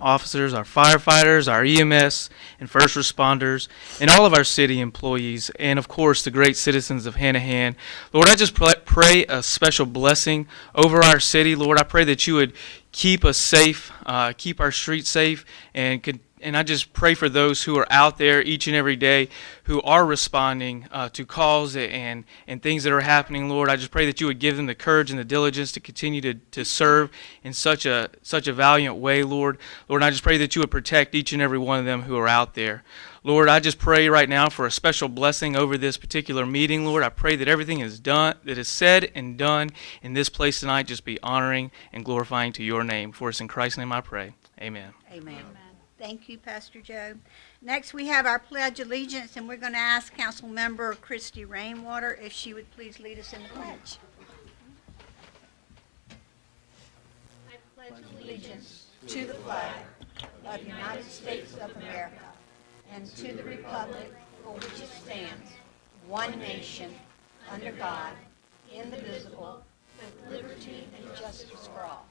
officers, our firefighters, our EMS and first responders, and all of our city employees, and of course the great citizens of Hanahan. Lord, I just pray a special blessing over our city. Lord, I pray that you would keep us safe, keep our streets safe, and I just pray for those who are out there each and every day who are responding to calls and things that are happening, Lord. I just pray that you would give them the courage and the diligence to continue to serve in such a valiant way, Lord. Lord, I just pray that you would protect each and every one of them who are out there. Lord, I just pray right now for a special blessing over this particular meeting, Lord. I pray that everything is done, that is said and done in this place tonight, just be honoring and glorifying to your name. For it's in Christ's name I pray. Amen. Amen. Thank you, Pastor Joe. Next, we have our Pledge of Allegiance, and we're going to ask Council Member Christy Rainwater if she would please lead us in the pledge. I pledge allegiance to the flag of the United States of America and to the republic for which it stands, one nation, under God, indivisible, with liberty and justice for all.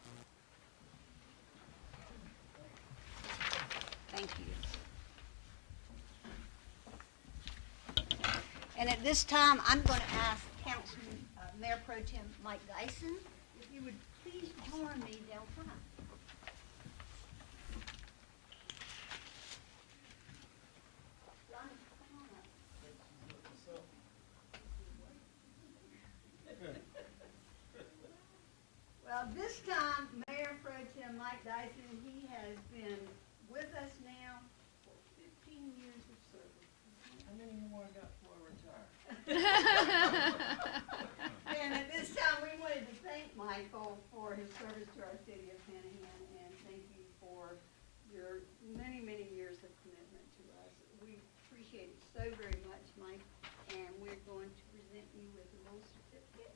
Thank you. And at this time, I'm going to ask Councilman Mayor Pro Tem Mike Dyson if you would please join me down front. Well, this time, Mayor Pro Tem Mike Dyson, he has been with us now for 15 years of service. How many more I got before I retire? And at this time, we wanted to thank Michael for his service to our city of Hanahan, and thank you for your many, many years of commitment to us. We appreciate it so very much, Mike, and we're going to present you with a little certificate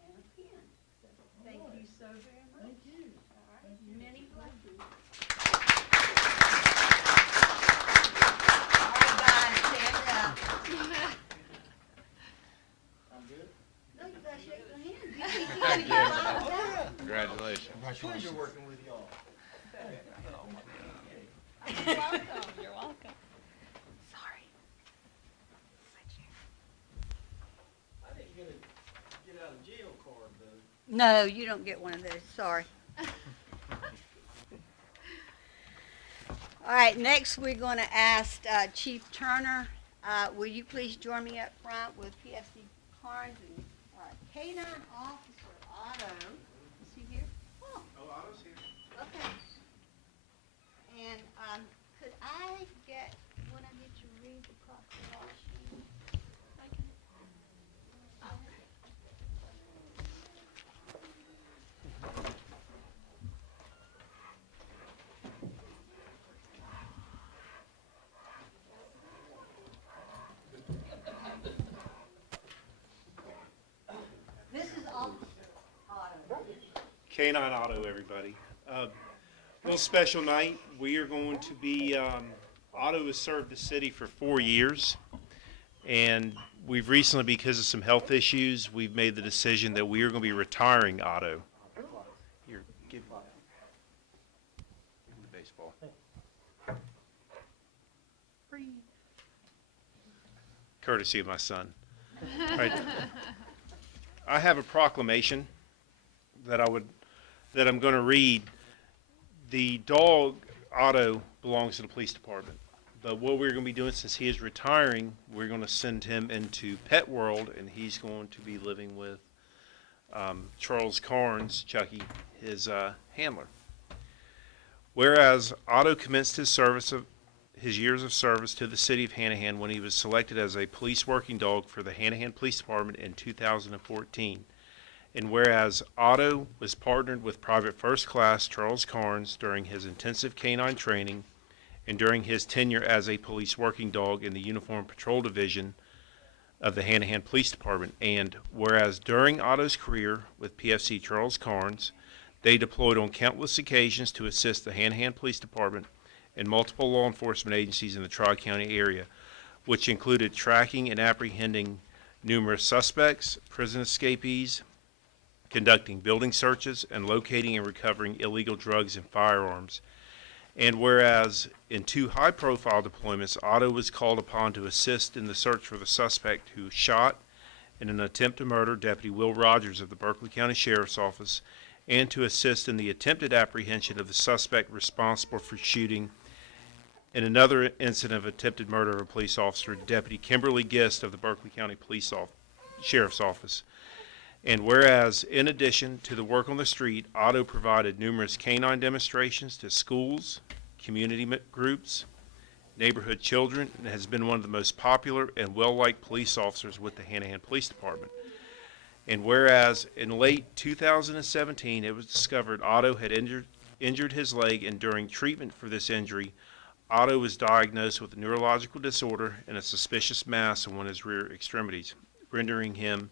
and a pen. So thank you so very much. Thank you. All right. Thank you. Many blessings. I'm good. No, you gotta shake the hand. Congratulations. Pleasure working with y'all. You're welcome. You're welcome. Sorry. I didn't get a get out of jail card though. No, you don't get one of those, sorry. All right, next we're going to ask Chief Turner, will you please join me up front with PFC Carnes and K-9 Officer Otto. Is he here? Oh, Otto's here. okay. And could I get, when I get to read the proclamation? This is Officer Otto. K9 Auto, everybody. Little special night. We are going to be, Otto has served the city for 4 years, and we've recently, because of some health issues, we've made the decision that we are going to be retiring Otto. Here, give him the baseball. Courtesy of my son. All right. I have a proclamation that I'm going to read. The dog, Otto, belongs to the police department. But what we're going to be doing, since he is retiring, we're going to send him into Pet World, and he's going to be living with Charles Carnes, Chucky, his handler. Whereas Otto commenced his years of service to the city of Hanahan when he was selected as a police working dog for the Hanahan Police Department in 2014. And whereas Otto was partnered with Private First Class Charles Carnes during his intensive canine training and during his tenure as a police working dog in the Uniform Patrol Division of the Hanahan Police Department, and whereas during Otto's career with PFC Charles Carnes, they deployed on countless occasions to assist the Hanahan Police Department and multiple law enforcement agencies in the Tri-County area, which included tracking and apprehending numerous suspects, prison escapees, conducting building searches, and locating and recovering illegal drugs and firearms. And whereas in 2 high-profile deployments, Otto was called upon to assist in the search for the suspect who shot in an attempt to murder Deputy Will Rogers of the Berkeley County Sheriff's Office, and to assist in the attempted apprehension of the suspect responsible for shooting in another incident of attempted murder of a police officer, Deputy Kimberly Gist of the Berkeley County Sheriff's Office. And whereas, in addition to the work on the street, Otto provided numerous canine demonstrations to schools, community groups, neighborhood children, and has been one of the most popular and well-liked police officers with the Hanahan Police Department. And whereas, in late 2017, it was discovered Otto had injured his leg, and during treatment for this injury, Otto was diagnosed with a neurological disorder and a suspicious mass on one of his rear extremities, rendering him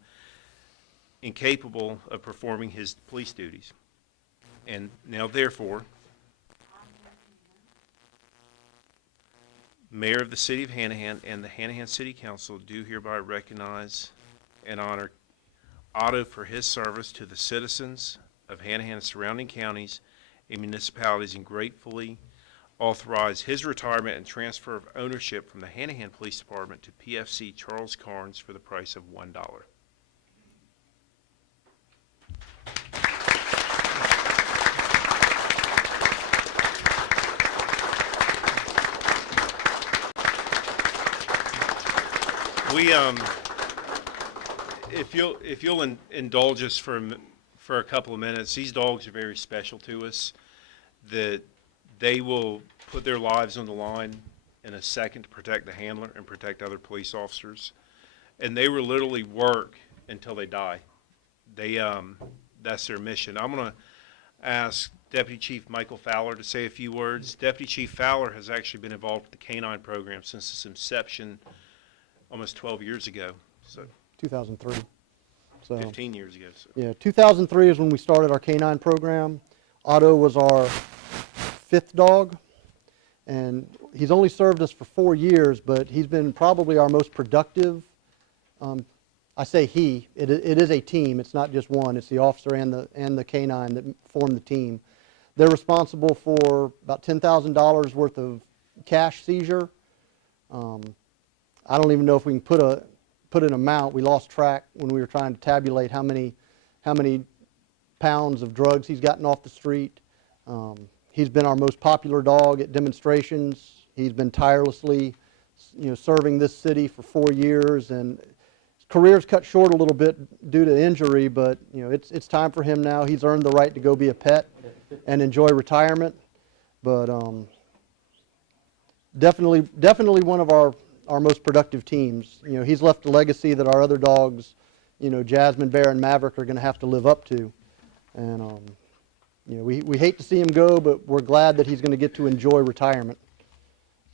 incapable of performing his police duties. And now, therefore, Mayor of the City of Hanahan and the Hanahan City Council do hereby recognize and honor Otto for his service to the citizens of Hanahan and surrounding counties and municipalities, and gratefully authorize his retirement and transfer of ownership from the Hanahan Police Department to PFC Charles Carnes for the price of $1. We if you'll indulge us for a couple of minutes, these dogs are very special to us. That they will put their lives on the line in a second to protect the handler and protect other police officers, and they will literally work until they die. They that's their mission. I'm going to ask Deputy Chief Michael Fowler to say a few words. Deputy Chief Fowler has actually been involved with the K-9 program since its inception almost 12 years ago, so 2003. So 15 years ago. So. yeah, 2003 is when we started our K-9 program. Otto was our 5th dog, and he's only served us for 4 years, but he's been probably our most productive. I say he. It is a team. It's not just one. It's the officer and the K-9 that form the team. They're responsible for about $10,000 worth of cash seizure. I don't even know if we can put an amount. We lost track when we were trying to tabulate how many pounds of drugs he's gotten off the street. He's been our most popular dog at demonstrations. He's been tirelessly, serving this city for 4 years, and his career's cut short a little bit due to injury. But it's time for him now. He's earned the right to go be a pet and enjoy retirement. But definitely one of our most productive teams. He's left a legacy that our other dogs, Jasmine, Bear, and Maverick, are going to have to live up to. And we hate to see him go, but we're glad that he's going to get to enjoy retirement.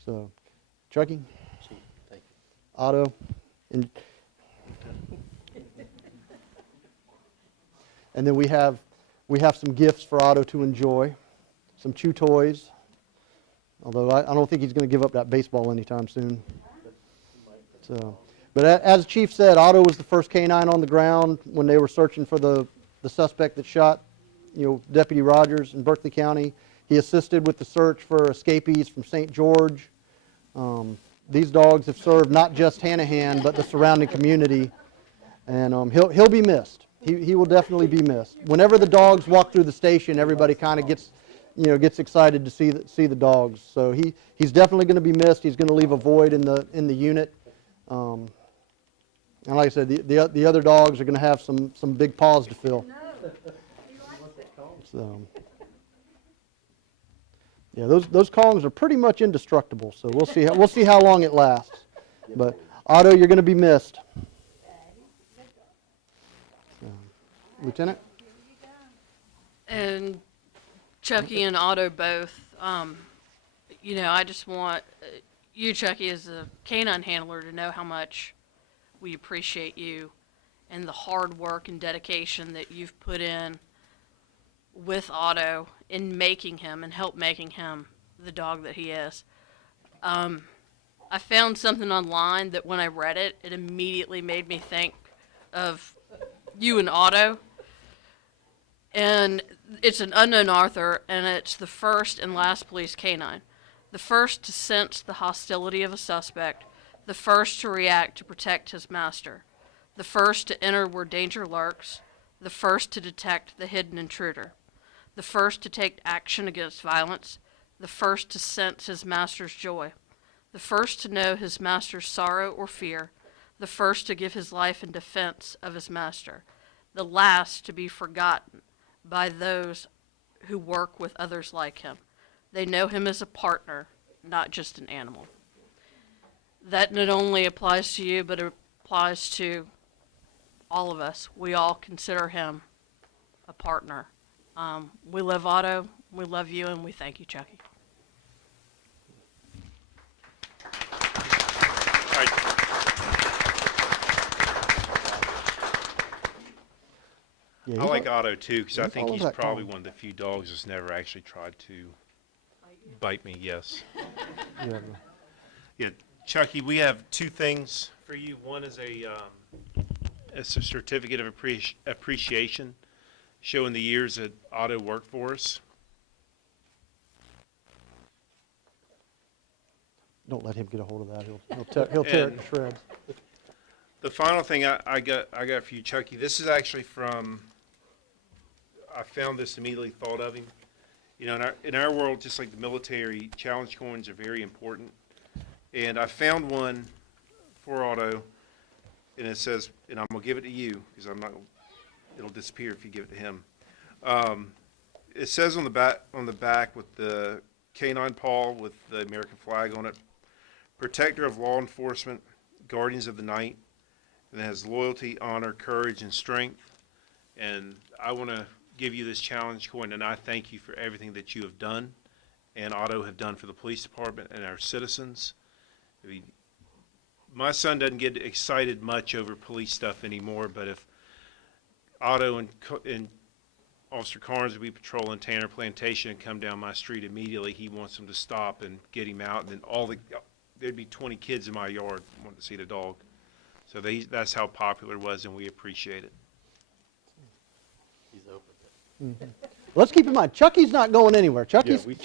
So, Chucky, Thank you. Otto, and then we have some gifts for Otto to enjoy, some chew toys. Although I don't think he's going to give up that baseball anytime soon. So, but as Chief said, Otto was the first K-9 on the ground when they were searching for the suspect that shot, Deputy Rogers in Berkeley County. He assisted with the search for escapees from St. George. These dogs have served not just Hanahan, but the surrounding community, and he'll be missed. He will definitely be missed. Whenever the dogs walk through the station, everybody kind of gets excited to see the dogs. So he's definitely going to be missed. He's going to leave a void in the unit. And like I said, the other dogs are going to have some big paws to fill. So, yeah, those Kongs are pretty much indestructible. So we'll see how long it lasts. But Otto, you're going to be missed. So, Lieutenant. And Chucky and Otto both. I just want you, Chucky, as a canine handler, to know how much we appreciate you and the hard work and dedication that you've put in with Otto in making him and help making him the dog that he is. I found something online that when I read it, it immediately made me think of you and Otto. And it's an unknown author, and it's the first and last police canine. The first to sense the hostility of a suspect, the first to react to protect his master, the first to enter where danger lurks, the first to detect the hidden intruder, the first to take action against violence, the first to sense his master's joy, the first to know his master's sorrow or fear, the first to give his life in defense of his master, the last to be forgotten by those who work with others like him. They know him as a partner, not just an animal. That not only applies to you, but it applies to all of us. We all consider him a partner. We love Otto, we love you, and we thank you, Chucky. All right. Yeah, I like Otto too, because I he's think all he's that probably calm. one of the few dogs that's never actually tried to bite me. Yes. Yeah. Yeah, Chucky, we have two things for you. One is a certificate of appreciation showing the years that Otto worked for us. Don't let him get a hold of that. He'll tear it And- to shreds. The final thing I got for you, Chucky, this is actually from, I found this immediately, thought of him. You know, in our world, just like the military, challenge coins are very important. And I found one for Otto, and it says, and I'm gonna give it to you, because it'll disappear if you give it to him. It says on the back with the canine paw with the American flag on it, protector of law enforcement, guardians of the night, and it has loyalty, honor, courage, and strength. And I want to give you this challenge coin, and I thank you for everything that you have done and Otto have done for the police department and our citizens. I mean, my son doesn't get excited much over police stuff anymore, but if Otto and Officer Carnes would be patrolling Tanner Plantation and come down my street immediately, he wants them to stop and get him out, and then there'd be 20 kids in my yard wanting to see the dog. So that's how popular it was, and we appreciate it. Let's keep in mind, Chucky's not going anywhere. Chucky's still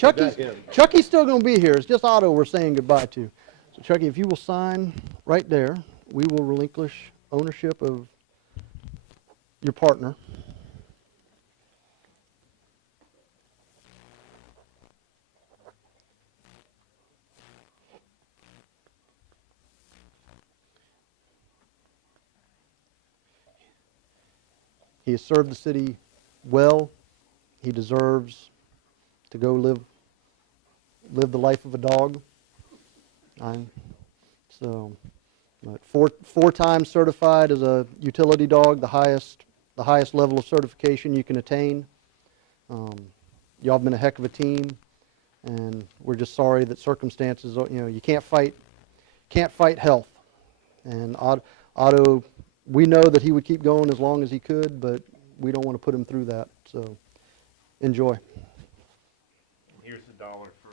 going to be here. It's just Otto we're saying goodbye to. So Chucky, if you will sign right there, we will relinquish ownership of your partner. He has served the city well. He deserves to go live the life of a dog. But four times certified as a utility dog, the highest level of certification you can attain. Y'all have been a heck of a team, and we're just sorry that circumstances, you can't fight health. And Otto, we know that he would keep going as long as he could, but we don't want to put him through that. So enjoy. Here's the $1 for.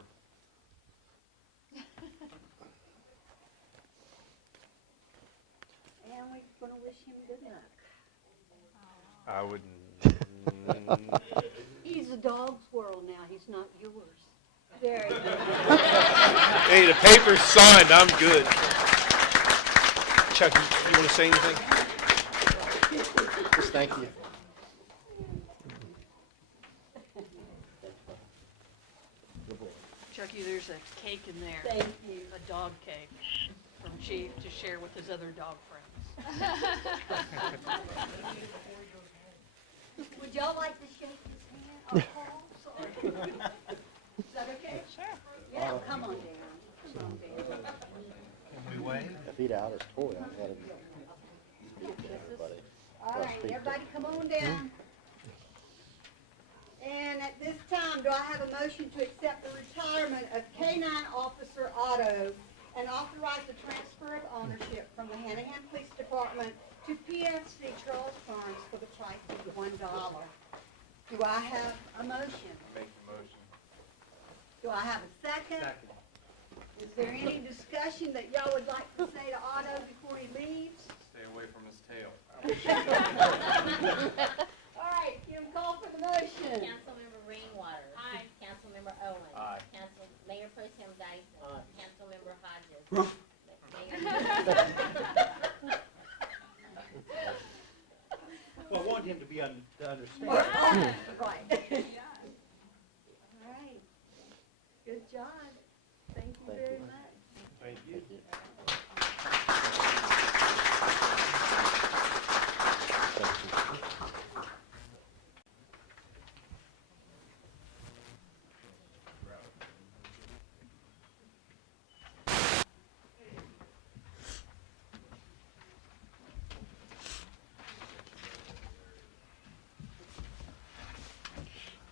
And we're gonna wish him good luck. I wouldn't. He's a dog's world now, he's not yours. There you go. Hey, the paper's signed. I'm good. Chuck, you want to say anything? Just thank you. Chucky, there's a cake in there. Thank you. A dog cake from Chief to share with his other dog friends. Would y'all like to shake his hand? Oh, Paul, sorry. Is that okay? Sure. Yeah, come on down. Come on down. If he'd out his toy, I'd let him. All right, everybody come on down. And at this time, do I have a motion to accept the retirement of K-9 Officer Otto and authorize the transfer of ownership from the Hanahan Police Department to PFC Charles Farms for the price of $1? Do I have a motion? Make the motion. Do I have a second? Second. Is there any discussion that y'all would like to say to Otto before he leaves? Stay away from his tail. All right, you Kim, call for the motion. Councilmember Rainwater. Aye. Councilmember Owens. Aye. Mayor Pro Tem Dyson. Aye. Councilmember Hodges. Well, I want him to be to understand. Right. All right. Good job. Thank you very much. Thank you.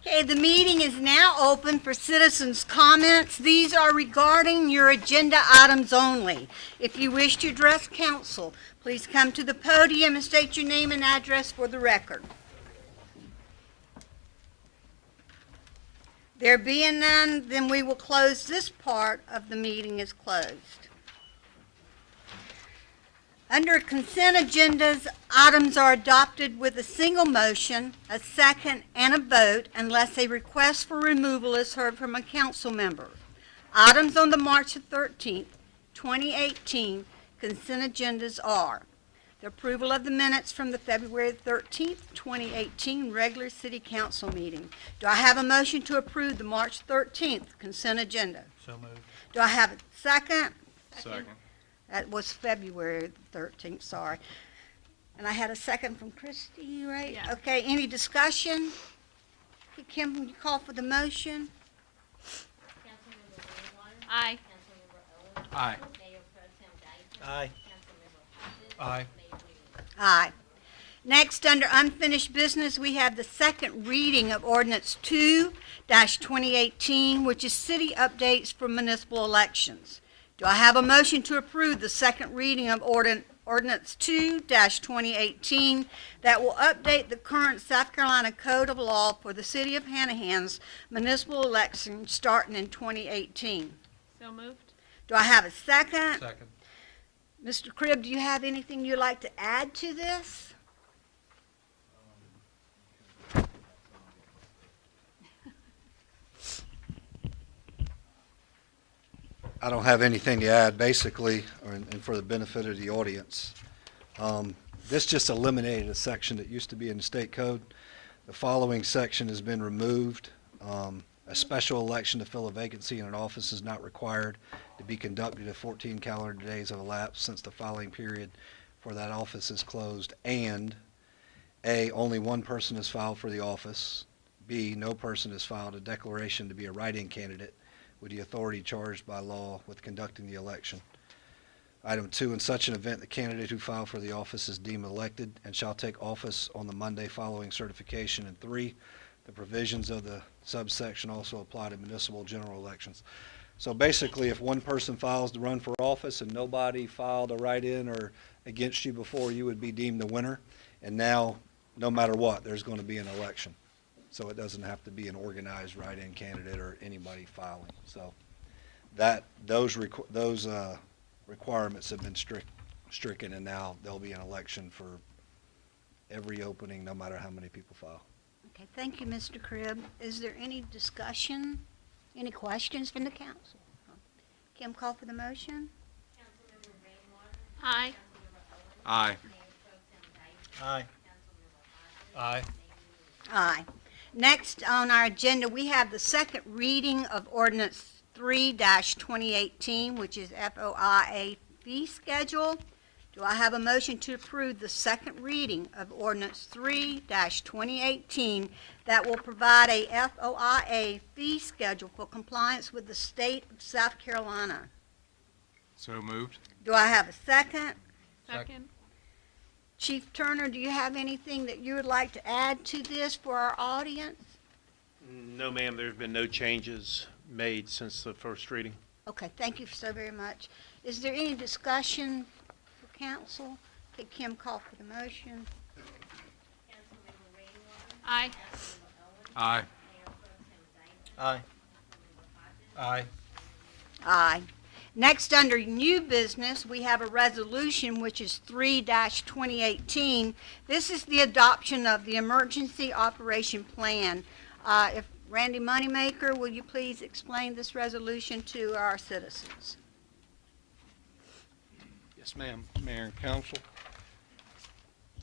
Okay, the meeting is now open for citizens' comments. These are regarding your agenda items only. If you wish to address council, please come to the podium and state your name and address for the record. There being none, then we will close this part of the meeting as closed. Under consent agendas, items are adopted with a single motion, a second, and a vote unless a request for removal is heard from a council member. Items on the March 13th, 2018 consent agendas are the approval of the minutes from the February 13th, 2018 regular city council meeting. Do I have a motion to approve the March 13th consent agenda? So moved. Do I have a second? Second. That was February 13th, sorry. And I had a second from Christie, right? Yeah. Okay, any discussion? Okay, Kim, will you call for the motion? Councilmember Rainwater. Aye. Councilmember Owens. Aye. Mayor Pro Tem Dyson. Aye. Councilmember Hodges. Aye. Mayor Wheeler. Aye. Next, under unfinished business, we have the second reading of ordinance 2-2018, which is city updates for municipal elections. Do I have a motion to approve the second reading of ordinance 2-2018 that will update the current South Carolina Code of Law for the city of Hanahan's municipal election starting in 2018? So moved. Do I have a second? Second. Mr. Cribb, do you have anything you'd like to add to this? I don't have anything to add, basically, and for the benefit of the audience. This just eliminated a section that used to be in the state code. The following section has been removed. A special election to fill a vacancy in an office is not required to be conducted if 14 calendar days have elapsed since the filing period for that office is closed, and A, only one person has filed for the office, B, no person has filed a declaration to be a write-in candidate with the authority charged by law with conducting the election. Item 2, in such an event, the candidate who filed for the office is deemed elected and shall take office on the Monday following certification. And 3, the provisions of the subsection also apply to municipal general elections. So basically, if one person files to run for office and nobody filed a write-in or against you before, you would be deemed the winner. And now, no matter what, there's going to be an election. So it doesn't have to be an organized write-in candidate or anybody filing. So those requirements have been stricken, and now there'll be an election for every opening, no matter how many people file. Okay, thank you, Mr. Cribb. Is there any discussion, any questions from the council? Kim, call for the motion. Councilmember Rainwater. Aye. Councilmember Owens. Aye. Mayor Pro Tem Dyson. Aye. Councilmember Hodges. Aye. Aye. Next on our agenda, we have the second reading of ordinance 3-2018, which is FOIA fee schedule. Do I have a motion to approve the second reading of ordinance 3-2018 that will provide a FOIA fee schedule for compliance with the state of South Carolina? So moved. Do I have a second? Second. Chief Turner, do you have anything that you would like to add to this for our audience? No, ma'am, there's been no changes made since the first reading. Okay, thank you so very much. Is there any discussion for council? Okay, Kim, call for the motion. Councilmember Rainwater. Aye. Councilmember Owens. Aye. Mayor Pro Tem Dyson. Aye. Councilmember Hodges. Aye. Aye. Next, under new business, we have a resolution which is 3-2018. This is the adoption of the Emergency Operation Plan. If Randy Moneymaker, will you please explain this resolution to our citizens? Yes, ma'am, Mayor and Council.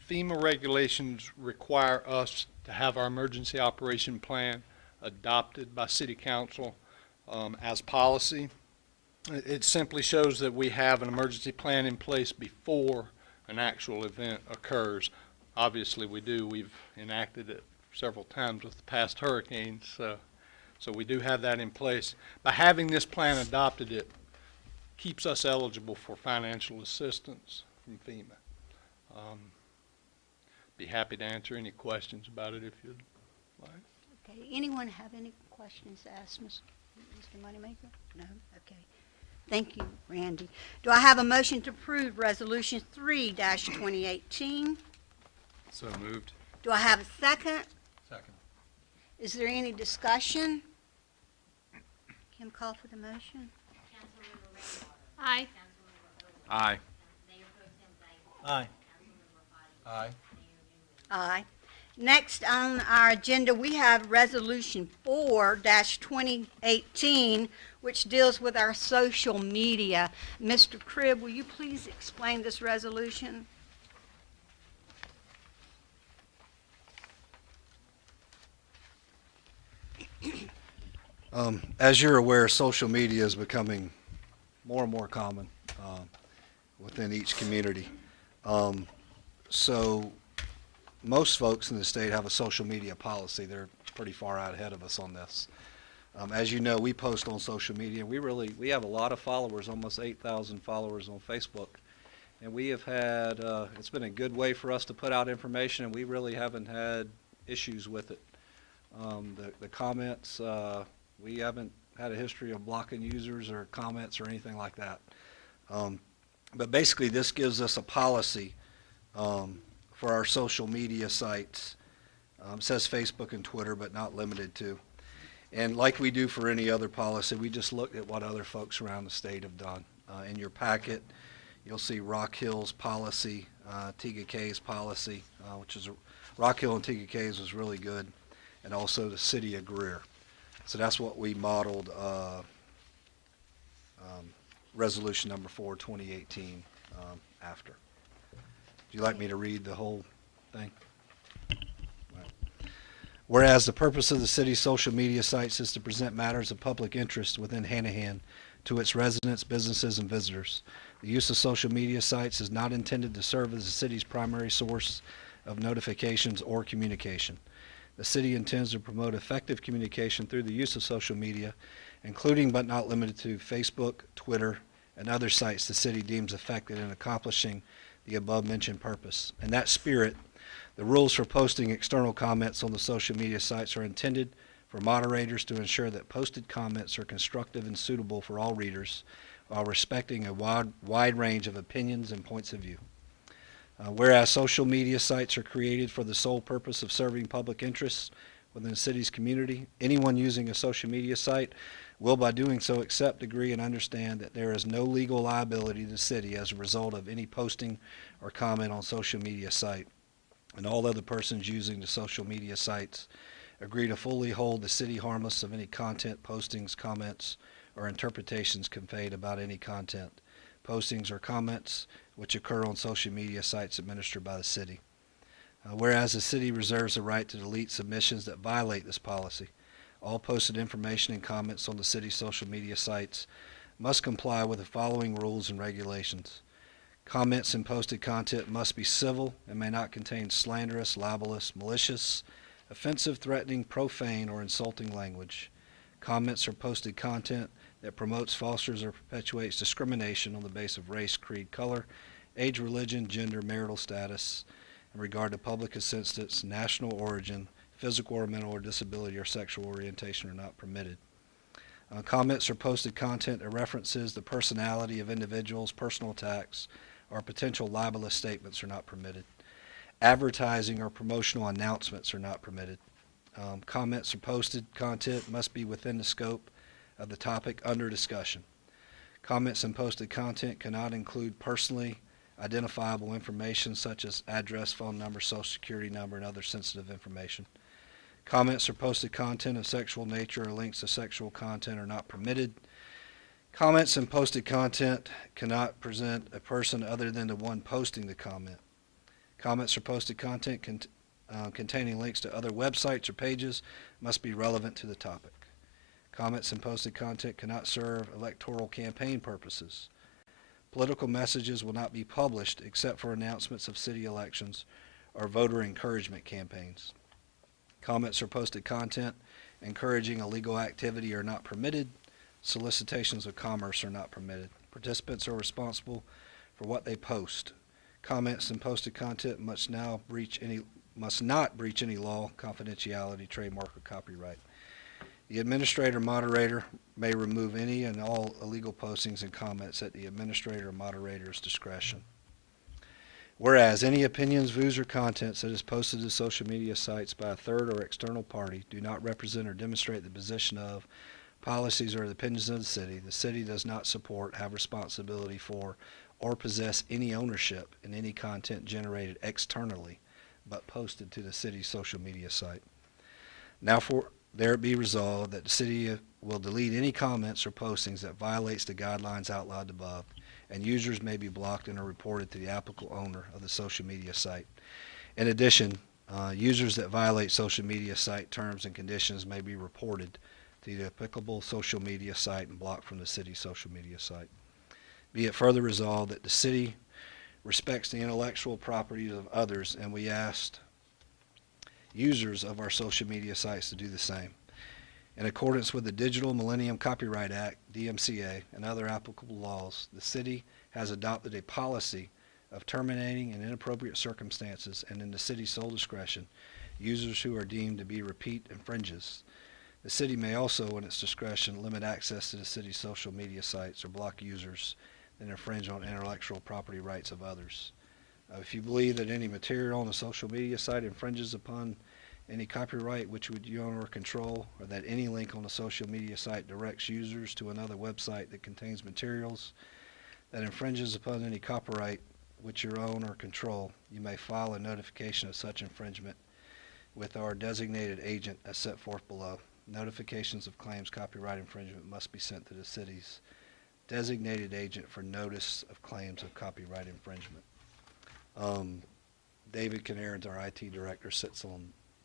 FEMA regulations require us to have our emergency operation plan adopted by City Council as policy. It simply shows that we have an emergency plan in place before an actual event occurs. Obviously, we do. We've enacted it several times with the past hurricanes, so we do have that in place. By having this plan adopted, it keeps us eligible for financial assistance from FEMA. Be happy to answer any questions about it if you'd like. Okay, anyone have any questions to ask Mr. Moneymaker? No? Okay. Thank you, Randy. Do I have a motion to approve Resolution 3-2018? So moved. Do I have a second? Second. Is there any discussion? Kim, call for the motion. Councilmember Rainwater. Aye. Councilmember Overbaugh. Aye. Mayor Pro Tem Blakeney. Aye. Councilmember Hodges. Aye. Mayor Newman. Aye. Next on our agenda, we have Resolution 4-2018, which deals with our social media. Mr. Cribb, will you please explain this resolution? As you're aware, social media is becoming more and more common within each community. So most folks in the state have a social media policy. They're pretty far out ahead of us on this. As you know, we post on social media. We have a lot of followers, almost 8,000 followers on Facebook. And we have had, it's been a good way for us to put out information, and we really haven't had issues with it. The comments, we haven't had a history of blocking users or comments or anything like that. But basically, this gives us a policy for our social media sites. It says Facebook and Twitter, but not limited to. And like we do for any other policy, we just looked at what other folks around the state have done. In your packet, you'll see Rock Hill's policy, Tega Cay's policy, which is Rock Hill and Tega Cay's was really good, and also the city of Greer. So that's what we modeled resolution number 4, 2018 after. Would you like me to read the whole thing? Whereas the purpose of the city's social media sites is to present matters of public interest within Hanahan to its residents, businesses, and visitors. The use of social media sites is not intended to serve as the city's primary source of notifications or communication. The city intends to promote effective communication through the use of social media, including but not limited to Facebook, Twitter, and other sites the city deems effective in accomplishing the above-mentioned purpose. In that spirit, the rules for posting external comments on the social media sites are intended for moderators to ensure that posted comments are constructive and suitable for all readers while respecting a wide range of opinions and points of view. Whereas social media sites are created for the sole purpose of serving public interests within the city's community, anyone using a social media site will by doing so accept, agree, and understand that there is no legal liability to the city as a result of any posting or comment on social media site. And all other persons using the social media sites agree to fully hold the city harmless of any content, postings, comments, or interpretations conveyed about any content, postings, or comments which occur on social media sites administered by the city. Whereas the city reserves the right to delete submissions that violate this policy, all posted information and comments on the city's social media sites must comply with the following rules and regulations. Comments and posted content must be civil and may not contain slanderous, libelous, malicious, offensive, threatening, profane, or insulting language. Comments or posted content that promotes, fosters, or perpetuates discrimination on the basis of race, creed, color, age, religion, gender, marital status, in regard to public assistance, national origin, physical or mental or disability, or sexual orientation are not permitted. Comments or posted content that references the personality of individuals, personal attacks, or potential libelous statements are not permitted. Advertising or promotional announcements are not permitted. Comments or posted content must be within the scope of the topic under discussion. Comments and posted content cannot include personally identifiable information such as address, phone number, social security number, and other sensitive information. Comments or posted content of sexual nature or links to sexual content are not permitted. Comments and posted content cannot present a person other than the one posting the comment. Comments or posted content containing links to other websites or pages must be relevant to the topic. Comments and posted content cannot serve electoral campaign purposes. Political messages will not be published except for announcements of city elections or voter encouragement campaigns. Comments or posted content encouraging illegal activity are not permitted. Solicitations of commerce are not permitted. Participants are responsible for what they post. Comments and posted content must not breach any law, confidentiality, trademark, or copyright. The administrator moderator may remove any and all illegal postings and comments at the administrator or moderator's discretion. Whereas any opinions, views, or contents that is posted to social media sites by a third or external party do not represent or demonstrate the position of, policies, or the opinions of the city does not support, have responsibility for, or possess any ownership in any content generated externally but posted to the city's social media site. Now there it be resolved that the city will delete any comments or postings that violates the guidelines outlined above, and users may be blocked and are reported to the applicable owner of the social media site. In addition, users that violate social media site terms and conditions may be reported to the applicable social media site and blocked from the city's social media site. Be it further resolved that the city respects the intellectual property of others, and we asked users of our social media sites to do the same. In accordance with the Digital Millennium Copyright Act, DMCA, and other applicable laws, the city has adopted a policy of terminating in inappropriate circumstances and in the city's sole discretion users who are deemed to be repeat infringers. The city may also, in its discretion, limit access to the city's social media sites or block users that infringe on intellectual property rights of others. If you believe that any material on a social media site infringes upon any copyright which would you own or control, or that any link on a social media site directs users to another website that contains materials that infringes upon any copyright which you own or control, you may file a notification of such infringement with our designated agent as set forth below. Notifications of claims copyright infringement must be sent to the city's designated agent for notice of claims of copyright infringement. David Canarin's our IT director, sits on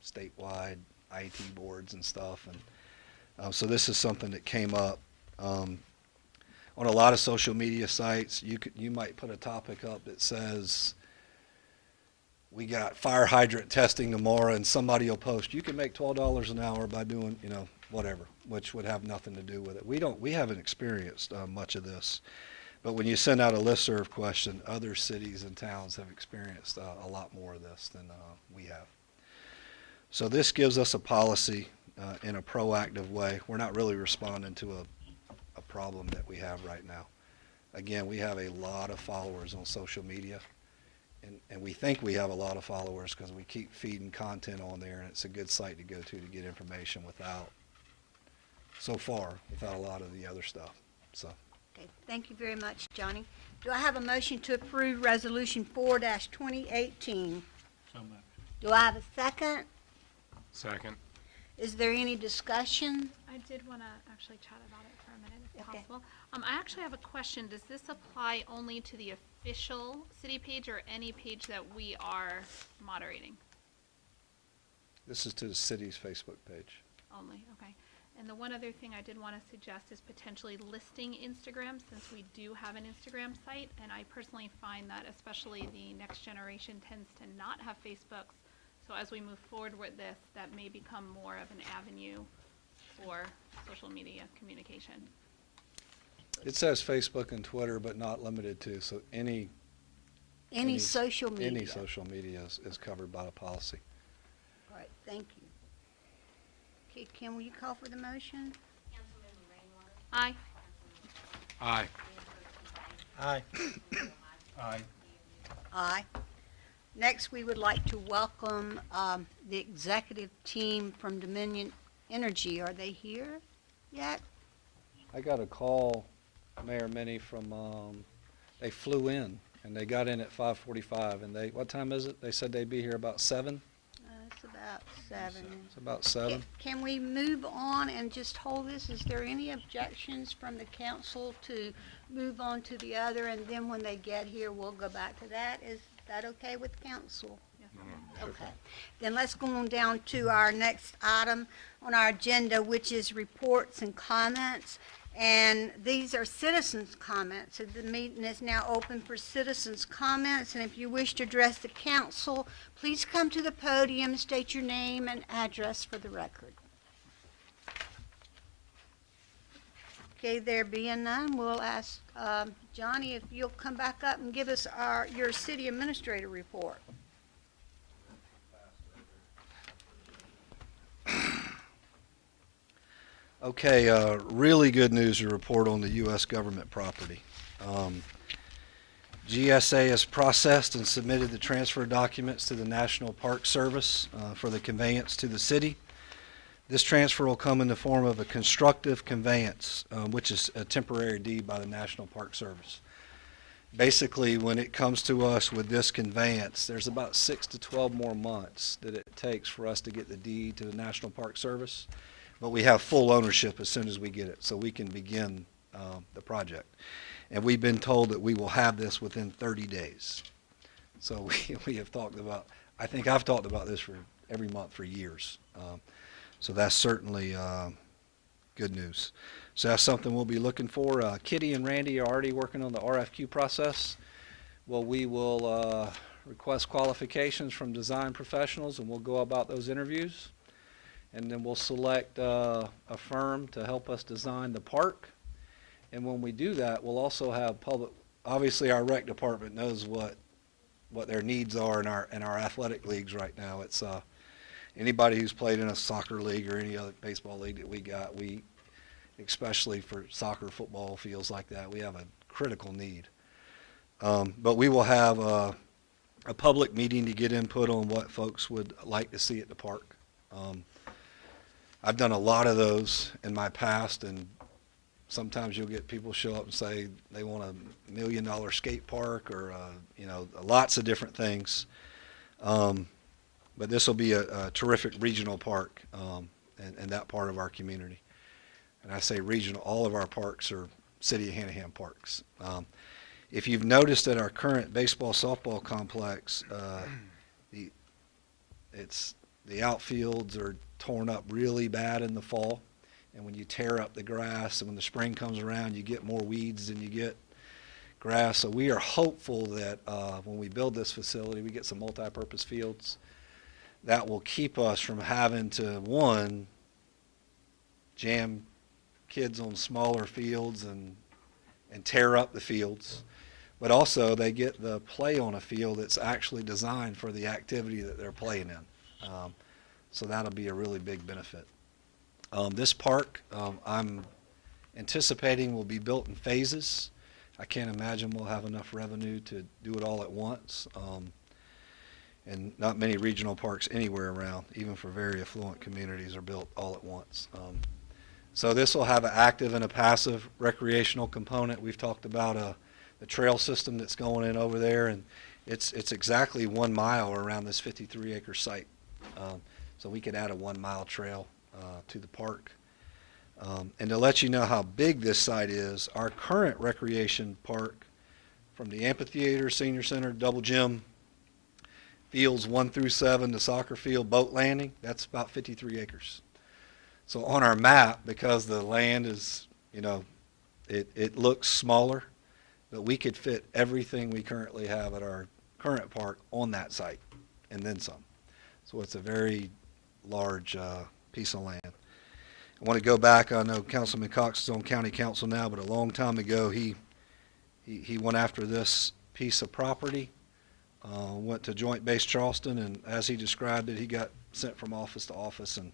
statewide IT boards and stuff, and so this is something that came up on a lot of social media sites. You might put a topic up that says we got fire hydrant testing tomorrow, and somebody will post, you can make $12 an hour by doing, whatever, which would have nothing to do with it. We haven't experienced much of this. But when you send out a listserv question, other cities and towns have experienced a lot more of this than we have. So this gives us a policy in a proactive way. We're not really responding to a problem that we have right now. Again, we have a lot of followers on social media, and we think we have a lot of followers because we keep feeding content on there, and it's a good site to go to get information so far, without a lot of the other stuff. So. Okay, thank you very much, Johnny. Do I have a motion to approve Resolution 4-2018? So moved. Do I have a second? Second. Is there any discussion? I did want to actually chat about it for a minute, if Okay. possible. I actually have a question. Does this apply only to the official city page or any page that we are moderating This is to the city's Facebook page. only? Okay. And the one other thing I did want to suggest is potentially listing Instagram, since we do have an Instagram site, and I personally find that especially the next generation tends to not have Facebooks. So as we move forward with this, that may become more of an avenue for social media communication. It says Facebook and Twitter, but not limited to, so any Social media? Any social media is covered by the policy. All right, thank you. Okay, Kim, will you call for the motion? Councilmember Rainwater, Aye. Aye. Aye. Aye. Aye. Next, we would like to welcome the executive team from Dominion Energy. Are they here yet? I got a call Mayor Minnie, from, they flew in, and they got in at 5:45, and what time is it? They said they'd be here about 7? It's about 7. It's about 7. Can we move on and just hold this? Is there any objections from the council to move on to the other, and then when they get here, we'll go back to that? Is that okay with council? Okay. Then let's go on down to our next item on our agenda, which is reports and comments. And these are citizens' comments. So the meeting is now open for citizens' comments. And if you wish to address the council, please come to the podium, state your name and address for the record. Okay, there being none, we'll ask Johnny if you'll come back up and give us your city administrator report. Okay, really good news to report on the U.S. government property. GSA has processed and submitted the transfer documents to the National Park Service for the conveyance to the city. This transfer will come in the form of a constructive conveyance, which is a temporary deed by the National Park Service. Basically, when it comes to us with this conveyance, there's about 6 to 12 more months that it takes for us to get the deed to the National Park Service. But we have full ownership as soon as we get it, so we can begin the project. And we've been told that we will have this within 30 days. So we have talked about, I think I've talked about this for every month for years. So that's certainly good news. So that's something we'll be looking for. Kitty and Randy are already working on the RFQ process. Well, we will request qualifications from design professionals, and we'll go about those interviews. And then we'll select a firm to help us design the park. And when we do that, we'll also have obviously our rec department knows what their needs are in our athletic leagues right now. It's anybody who's played in a soccer league or any other baseball league that we got, especially for soccer, football fields like that, we have a critical need. But we will have a public meeting to get input on what folks would like to see at the park. I've done a lot of those in my past, and sometimes you'll get people show up and say they want $1 million skate park or, lots of different things. But this will be a terrific regional park in that part of our community. And I say regional, all of our parks are City of Hanahan parks. If you've noticed at our current baseball softball complex, the outfields are torn up really bad in the fall, and when you tear up the grass and when the spring comes around, you get more weeds than you get grass. So we are hopeful that when we build this facility, we get some multi-purpose fields that will keep us from having to, one, jam kids on smaller fields and tear up the fields, but also they get the play on a field that's actually designed for the activity that they're playing in. So that'll be a really big benefit. This park, I'm anticipating will be built in phases. I can't imagine we'll have enough revenue to do it all at once. And not many regional parks anywhere around, even for very affluent communities, are built all at once. So this will have an active and a passive recreational component. We've talked about the trail system that's going in over there, and it's exactly 1 mile around this 53-acre site. So we could add a 1-mile trail to the park. And to let you know how big this site is, our current recreation park, from the amphitheater, senior center, double gym, fields 1 through 7, the soccer field, boat landing, that's about 53 acres. So on our map, because the land is, it looks smaller, but we could fit everything we currently have at our current park on that site, and then some. So it's a very large piece of land. I want to go back. I know Councilman Cox is on county council now, but a long time ago he went after this piece of property, went to Joint Base Charleston, and as he described it, he got sent from office to office. And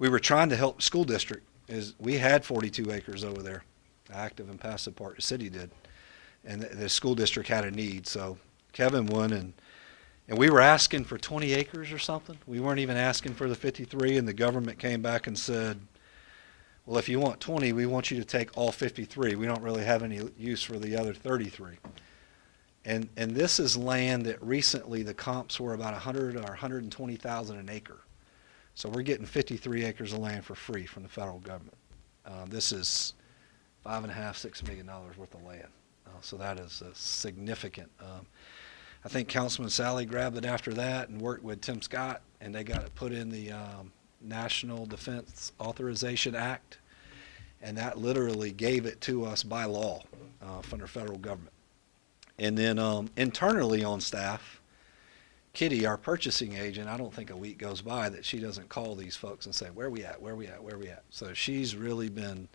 we were trying to help the school district. We had 42 acres over there, active and passive part, the city did, and the school district had a need. So Kevin won, and we were asking for 20 acres or something. We weren't even asking for the 53, and the government came back and said, Well, if you want 20, we want you to take all 53. We don't really have any use for the other 33. And this is land that recently the comps were about 100 or 120,000 an acre. So we're getting 53 acres of land for free from the federal government. This is $5.5, $6 million worth of land. So that is significant. I think Councilman Sally grabbed it after that and worked with Tim Scott, and they got it put in the National Defense Authorization Act, and that literally gave it to us by law from the federal government. And then internally on staff, Kitty, our purchasing agent, I don't think a week goes by that she doesn't call these folks and say, where we at, where we at, where we at. So she's really been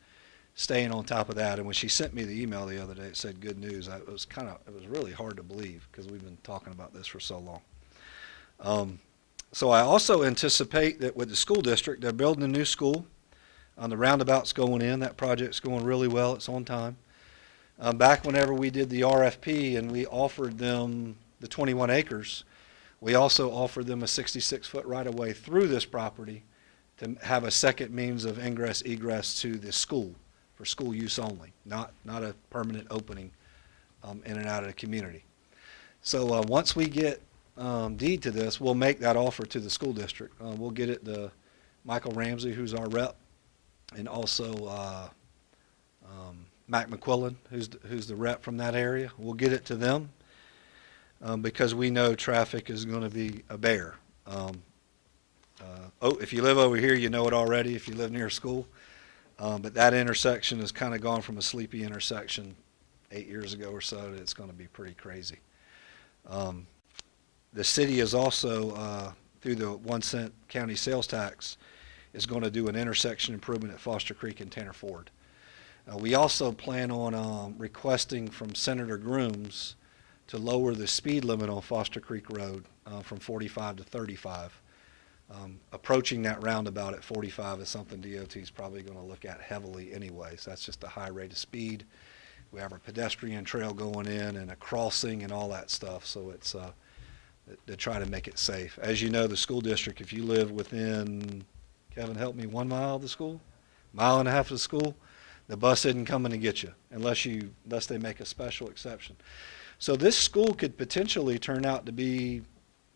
staying on top of that. And when she sent me the email the other day, it said good news. It was really hard to believe because we've been talking about this for so long. So I also anticipate that with the school district, they're building a new school. The roundabout's going in. That project's going really well. It's on time. Back whenever we did the RFP and we offered them the 21 acres, we also offered them a 66-foot right-of-way through this property to have a second means of ingress, egress to the school for school use only, not a permanent opening in and out of the community. So once we get deed to this, we'll make that offer to the school district. We'll get it to Michael Ramsey, who's our rep, and also Mac McQuillan, who's the rep from that area. We'll get it to them because we know traffic is going to be a bear. If you live over here, you know it already if you live near school. But that intersection has kind of gone from a sleepy intersection 8 years ago or so to it's going to be pretty crazy. The city is also, through the 1 cent county sales tax, is going to do an intersection improvement at Foster Creek and Tanner Ford. We also plan on requesting from Senator Grooms to lower the speed limit on Foster Creek Road from 45 to 35. Approaching that roundabout at 45 is something DOT is probably going to look at heavily anyways. That's just a high rate of speed. We have a pedestrian trail going in and a crossing and all that stuff, so it's to try to make it safe. As you know, the school district, if you live within, Kevin, help me, 1 mile of the school, 1.5 miles of the school, the bus isn't coming to get you unless they make a special exception. So this school could potentially turn out to be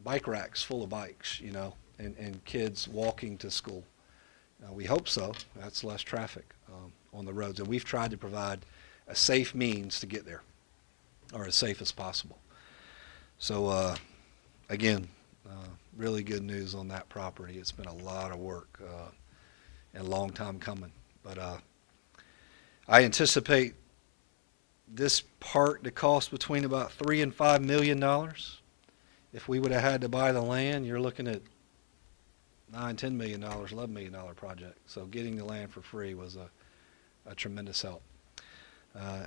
bike racks full of bikes, you know, and kids walking to school. We hope so. That's less traffic on the roads. And we've tried to provide a safe means to get there, or as safe as possible. So, again, really good news on that property. It's been a lot of work and a long time coming. But I anticipate this part to cost between about $3 and $5 million. If we would have had to buy the land, you're looking at $9, $10 million, $11 million project. So getting the land for free was a tremendous help.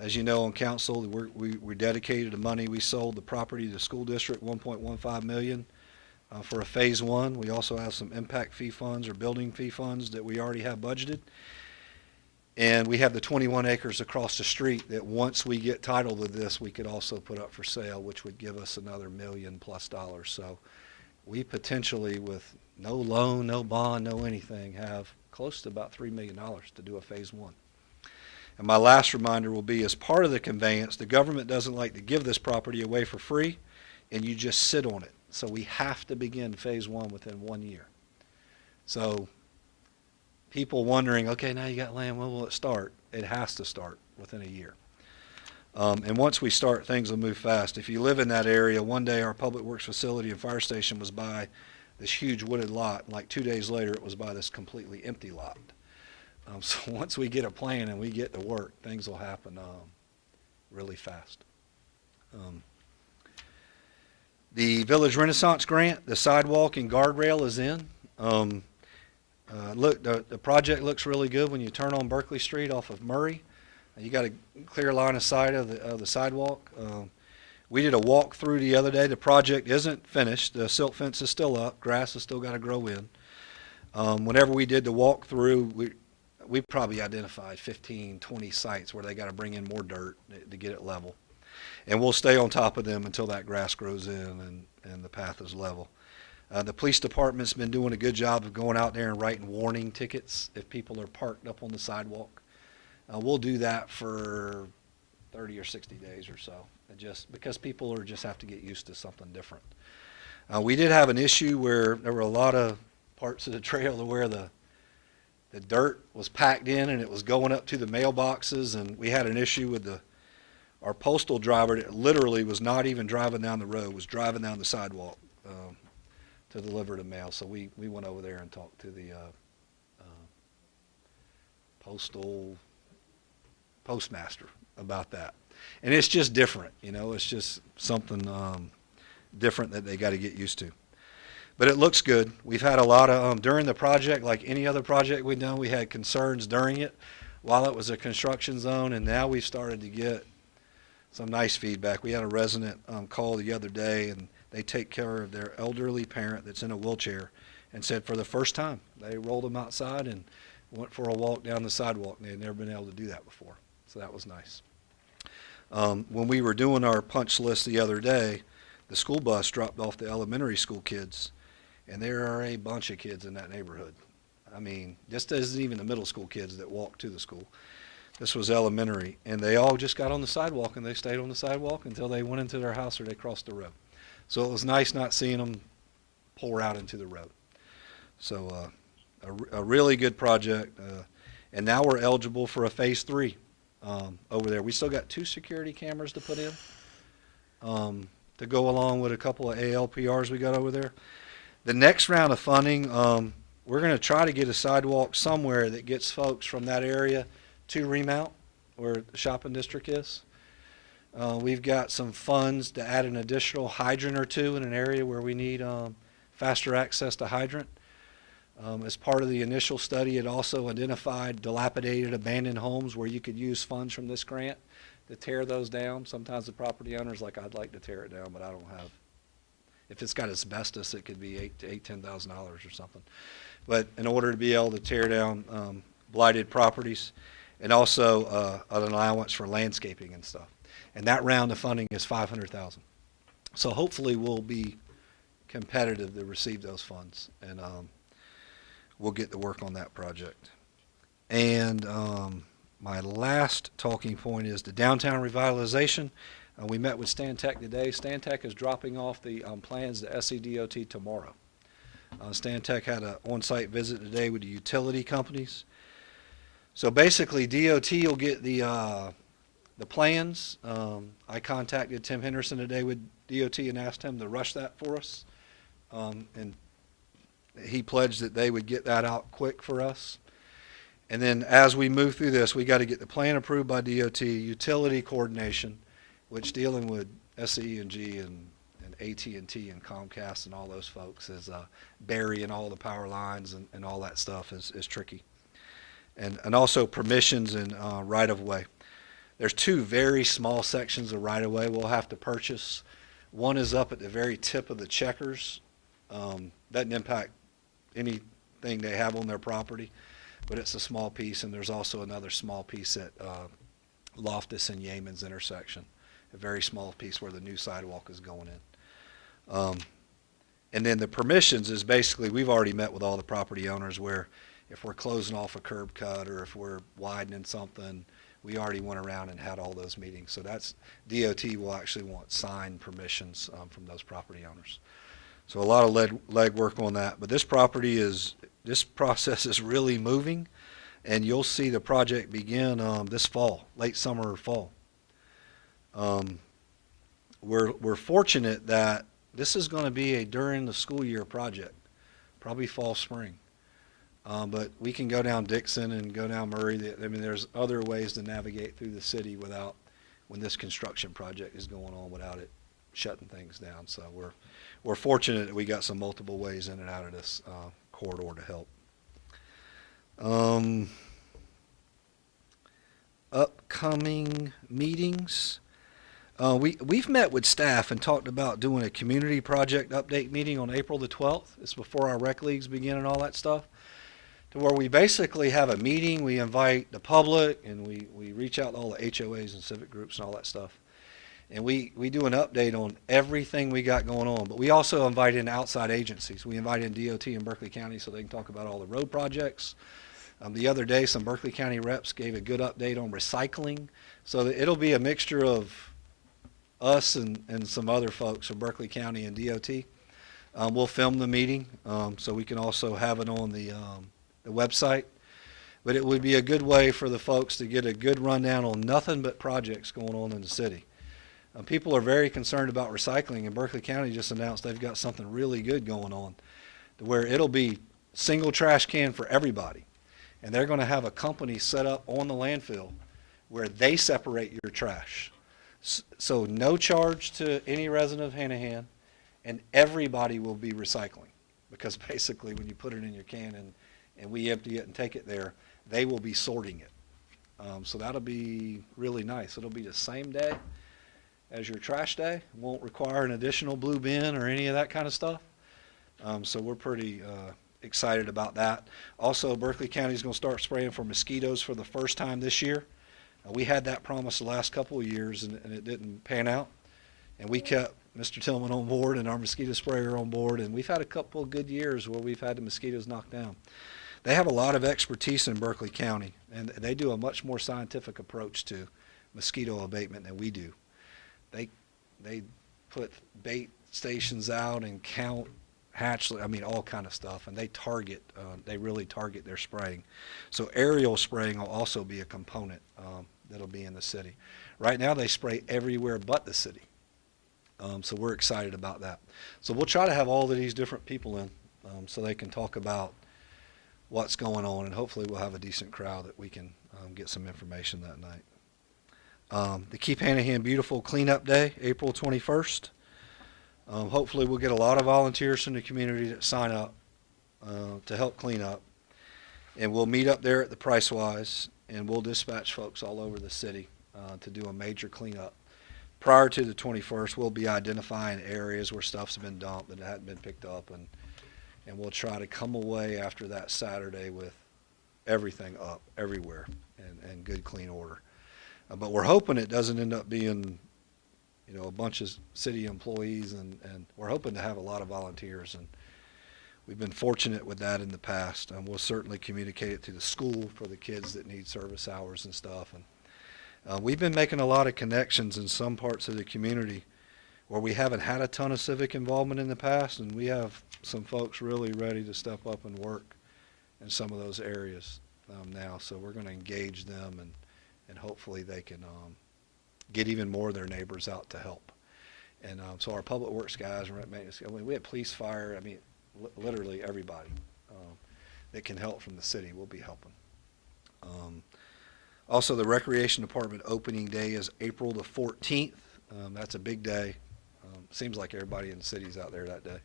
As you know, on council, we dedicated the money we sold the property to the school district, $1.15 million for a phase 1. We also have some impact fee funds or building fee funds that we already have budgeted. And we have the 21 acres across the street that once we get title to this, we could also put up for sale, which would give us another $1 million+. So we potentially, with no loan, no bond, no anything, have close to about $3 million to do a phase 1. And my last reminder will be, as part of the conveyance, the government doesn't like to give this property away for free, and you just sit on it. So we have to begin phase 1 within 1 year. So people wondering, okay, now you got land, when will it start? It has to start within a year. And once we start, things will move fast. If you live in that area, one day our public works facility and fire station was by this huge wooded lot, and like 2 days later it was by this completely empty lot. So once we get a plan and we get to work, things will happen really fast. The Village Renaissance Grant, the sidewalk and guardrail is in. Look, the project looks really good when you turn on Berkeley Street off of Murray. You got a clear line of sight of the sidewalk. We did a walk through the other day. The project isn't finished. The silt fence is still up. Grass has still got to grow in. Whenever we did the walk through, we probably identified 15, 20 sites where they got to bring in more dirt to get it level. And we'll stay on top of them until that grass grows in and the path is level. The police department's been doing a good job of going out there and writing warning tickets if people are parked up on the sidewalk. We'll do that for 30 or 60 days or so, and just because people are just have to get used to something different. We did have an issue where there were a lot of parts of the trail where the dirt was packed in and it was going up to the mailboxes, and we had an issue with our postal driver that literally was not even driving down the road, was driving down the sidewalk to deliver the mail. So we went over there and talked to the postmaster about that. And it's just different, you know, it's just something different that they got to get used to. But it looks good. We've had a lot of, during the project, like any other project we've done, we had concerns during it while it was a construction zone, and now we've started to get some nice feedback. We had a resident call the other day, and they take care of their elderly parent that's in a wheelchair, and said for the first time they rolled them outside and went for a walk down the sidewalk, and they had never been able to do that before. So that was nice. When we were doing our punch list the other day, the school bus dropped off the elementary school kids, and there are a bunch of kids in that neighborhood. I mean, this isn't even the middle school kids that walk to the school. This was elementary, and they all just got on the sidewalk, and they stayed on the sidewalk until they went into their house or they crossed the road. So it was nice not seeing them pour out into the road. So a really good project, and now we're eligible for a phase 3 over there. We still got 2 security cameras to put in to go along with a couple of ALPRs we got over there. The next round of funding, we're going to try to get a sidewalk somewhere that gets folks from that area to Remount, where the shopping district is. We've got some funds to add an additional hydrant or 2 in an area where we need faster access to hydrant. As part of the initial study, it also identified dilapidated abandoned homes where you could use funds from this grant to tear those down. Sometimes the property owner's like, I'd like to tear it down, but I don't have. If it's got asbestos, it could be $10,000 or something. But in order to be able to tear down blighted properties, and also an allowance for landscaping and stuff. And that round of funding is $500,000. So hopefully we'll be competitive to receive those funds, and we'll get to work on that project. And my last talking point is the downtown revitalization. We met with Stantec today. Stantec is dropping off the plans to SCDOT tomorrow. Stantec had an on-site visit today with the utility companies. So basically, DOT will get the plans. I contacted Tim Henderson today with DOT and asked him to rush that for us. And he pledged that they would get that out quick for us. And then as we move through this, we got to get the plan approved by DOT, utility coordination, which dealing with SE&G and AT&T and Comcast and all those folks is burying all the power lines and all that stuff is tricky. And also permissions and right-of-way. There's 2 very small sections of right-of-way we'll have to purchase. One is up at the very tip of the checkers. Doesn't impact anything they have on their property, but it's a small piece. And there's also another small piece at Loftus and Yeaman's intersection, a very small piece where the new sidewalk is going in. And then the permissions is basically, we've already met with all the property owners where if we're closing off a curb cut or if we're widening something, we already went around and had all those meetings. So that's, DOT will actually want signed permissions from those property owners. So a lot of legwork on that. But this process is really moving, and you'll see the project begin this fall, late summer or fall. We're fortunate that this is going to be a during the school year project, probably fall, spring. But we can go down Dixon and go down Murray. I mean, there's other ways to navigate through the city when this construction project is going on, without it shutting things down. So we're fortunate that we got some multiple ways in and out of this corridor to help. Upcoming meetings. We've met with staff and talked about doing a community project update meeting on April the 12th. It's before our rec leagues begin and all that stuff. To where we basically have a meeting, we invite the public, and we reach out to all the HOAs and civic groups and all that stuff. And we do an update on everything we got going on. But we also invite in outside agencies. We invite in DOT in Berkeley County so they can talk about all the road projects. The other day, some Berkeley County reps gave a good update on recycling. So that it'll be a mixture of us and some other folks from Berkeley County and DOT. We'll film the meeting so we can also have it on the website. But it would be a good way for the folks to get a good rundown on nothing but projects going on in the city. People are very concerned about recycling, and Berkeley County just announced they've got something really good going on to where it'll be single trash can for everybody. And they're going to have a company set up on the landfill where they separate your trash. So no charge to any resident of Hanahan, and everybody will be recycling. Because basically when you put it in your can and we empty it and take it there, they will be sorting it. So that'll be really nice. It'll be the same day as your trash day. Won't require an additional blue bin or any of that kind of stuff. So we're pretty excited about that. Also, Berkeley County is going to start spraying for mosquitoes for the first time this year. We had that promise the last couple of years, and it didn't pan out. And we kept Mr. Tillman on board and our mosquito sprayer on board, and we've had a couple of good years where we've had the mosquitoes knocked down. They have a lot of expertise in Berkeley County, and they do a much more scientific approach to mosquito abatement than we do. They put bait stations out and count hatchling, I mean all kind of stuff, and they really target their spraying. So aerial spraying will also be a component that'll be in the city. Right now they spray everywhere but the city. So we're excited about that. So we'll try to have all of these different people in so they can talk about what's going on, and hopefully we'll have a decent crowd that we can get some information that night. The Keep Hanahan Beautiful Cleanup Day, April 21st. Hopefully we'll get a lot of volunteers from the community that sign up to help clean up. And we'll meet up there at the Pricewise, and we'll dispatch folks all over the city to do a major cleanup. Prior to the 21st, we'll be identifying areas where stuff's been dumped and it hadn't been picked up, and we'll try to come away after that Saturday with everything up everywhere and good, clean order. But we're hoping it doesn't end up being, you know, a bunch of city employees, and we're hoping to have a lot of volunteers, and we've been fortunate with that in the past. And we'll certainly communicate it to the school for the kids that need service hours and stuff. And we've been making a lot of connections in some parts of the community where we haven't had a ton of civic involvement in the past, and we have some folks really ready to step up and work in some of those areas now. So we're going to engage them, and hopefully they can get even more of their neighbors out to help. And so our public works guys, rent maintenance, I mean, we have police, fire, I mean, literally everybody that can help from the city will be helping. Also, the Recreation Department opening day is April the 14th. That's a big day. Seems like everybody in the city's out there that day.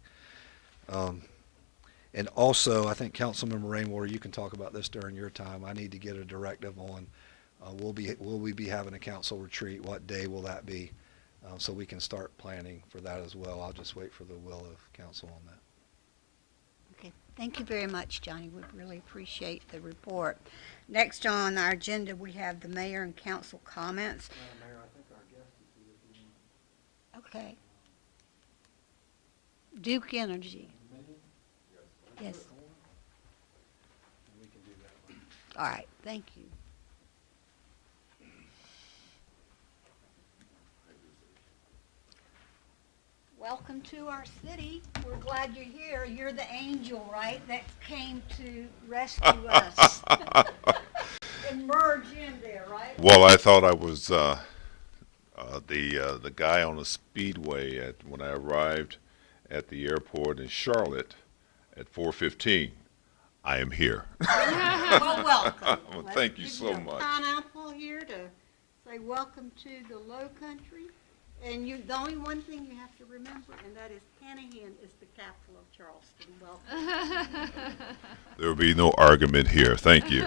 And also, I think Councilmember Rainwater, you can talk about this during your time. I need to get a directive on will we be having a council retreat? What day will that be? So we can start planning for that as well. I'll just wait for the will of council on that. Okay, thank you very much, Johnny. We really appreciate the report. Next on our agenda, we have the mayor and council comments. Mayor, I think our guest is here if you want. Okay. Duke Energy. Yes. We can do that one. All right, thank you. Welcome to our city. We're glad you're here. You're the angel, right, that came to rescue us and merge in there, right? Well, I thought I was the guy on the speedway when I arrived at the airport in Charlotte at 4:15. I am here. Well, welcome. Well, Let's thank you give so a much. Pineapple here to say welcome to the Low Country. And the only one thing you have to remember, and that is Hanahan is the capital of Charleston. Welcome. There will be no argument here. Thank you.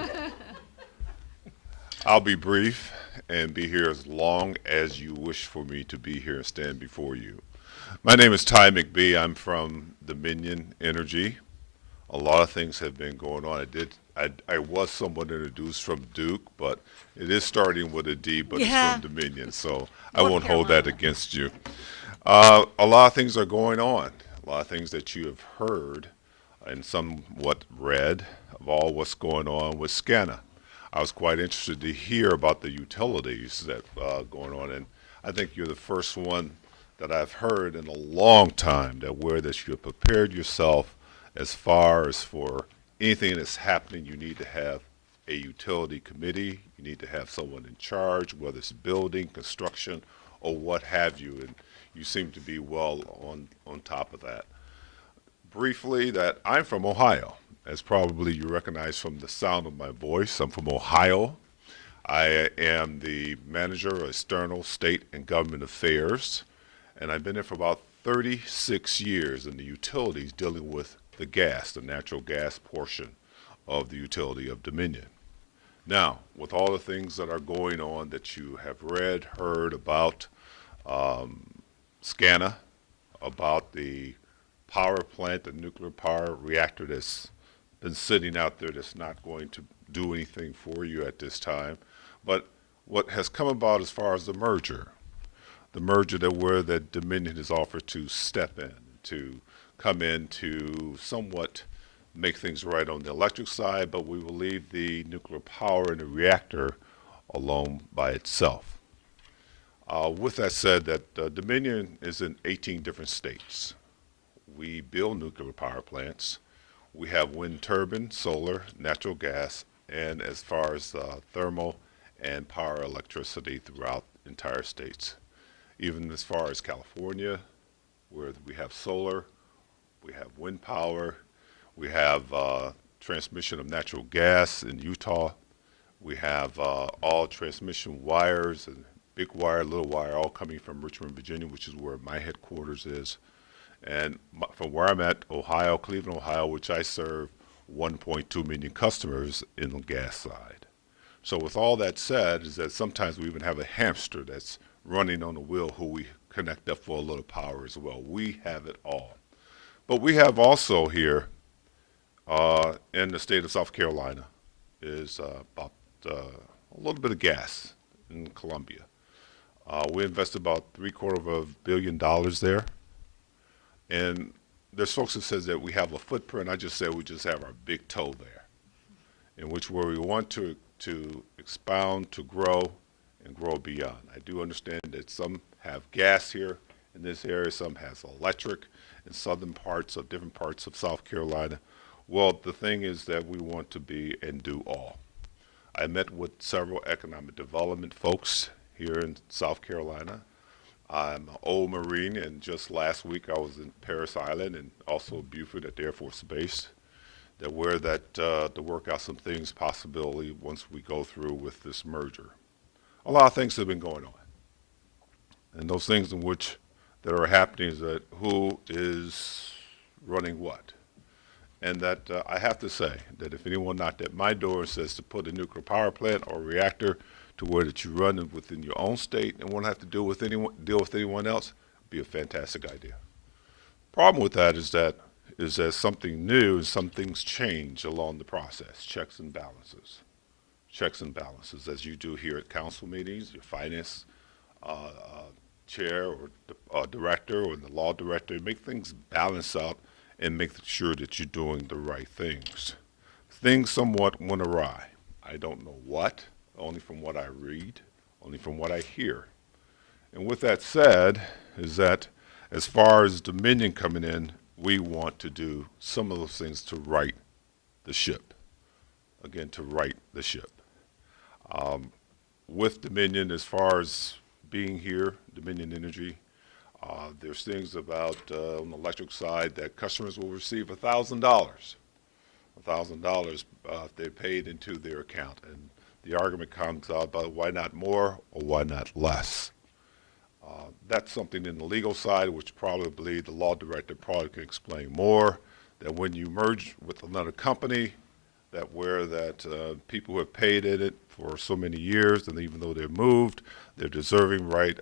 I'll be brief and be here as long as you wish for me to be here and stand before you. My name is Ty McBee. I'm from Dominion Energy. A lot of things have been going on. I did I was somewhat introduced from Duke, but it is starting with a D, but Yeah. it's from Dominion, so I North won't hold that Carolina. against you. A lot of things are going on, a lot of things that you have heard and somewhat read of all what's going on with SCANA. I was quite interested to hear about the utilities that going on, and I think you're the first one that I've heard in a long time that where that you have prepared yourself as far as for anything that's happening. You need to have a utility committee. You need to have someone in charge, whether it's building, construction, or what have you. And you seem to be well on top of that. Briefly, that I'm from Ohio. As probably you recognize from the sound of my voice, I'm from Ohio. I am the manager of external state and government affairs, and I've been there for about 36 years in the utilities dealing with the gas, the natural gas portion of the utility of Dominion. Now, with all the things that are going on that you have read, heard about SCANA, about the power plant, the nuclear power reactor that's been sitting out there that's not going to do anything for you at this time. But what has come about as far as the merger that where that Dominion has offered to step in, to come in to somewhat make things right on the electric side, but we will leave the nuclear power and the reactor alone by itself. With that said, that Dominion is in 18 different states. We build nuclear power plants. We have wind turbine, solar, natural gas, and as far as thermal and power electricity throughout entire states. Even as far as California, where we have solar, we have wind power, we have transmission of natural gas in Utah, we have all transmission wires and big wire, little wire, all coming from Richmond, Virginia, which is where my headquarters is. And from where I'm at, Ohio, Cleveland, Ohio, which I serve 1.2 million customers in the gas side. So with all that said, is that sometimes we even have a hamster that's running on the wheel who we connect up for a little power as well. We have it all. But we have also here in the state of South Carolina is about a little bit of gas in Columbia. We invested about $750 million there. And there's folks that says that we have a footprint. I just say we just have our big toe there, in which where we want to expound, to grow, and grow beyond. I do understand that some have gas here in this area, some has electric in southern parts of different parts of South Carolina. Well, the thing is that we want to be and do all. I met with several economic development folks here in South Carolina. I'm an old Marine, and just last week I was in Parris Island and also Beaufort at the Air Force Base. That where that to work out some things possibly once we go through with this merger. A lot of things have been going on, and those things in which that are happening is that who is running what, and that I have to say that if anyone knocked at my door and says to put a nuclear power plant or reactor to where that you run it within your own state and won't have to deal with anyone else, be a fantastic idea. Problem with that is that something new and some things change along the process. Checks and balances. Checks and balances, as you do here at council meetings, your finance chair or director or the law director, make things balance out and make sure that you're doing the right things. Things somewhat went awry. I don't know what, only from what I read, only from what I hear. And with that said, is that as far as Dominion coming in, we want to do some of those things to right the ship. Again, to right the ship. With Dominion, as far as being here, Dominion Energy, there's things about on the electric side that customers will receive $1,000. $1,000 if they paid into their account. And the argument comes out about why not more or why not less. That's something in the legal side, which probably the law director probably can explain more, that when you merge with another company, that where that people who have paid in it for so many years, and even though they're moved, they're deserving right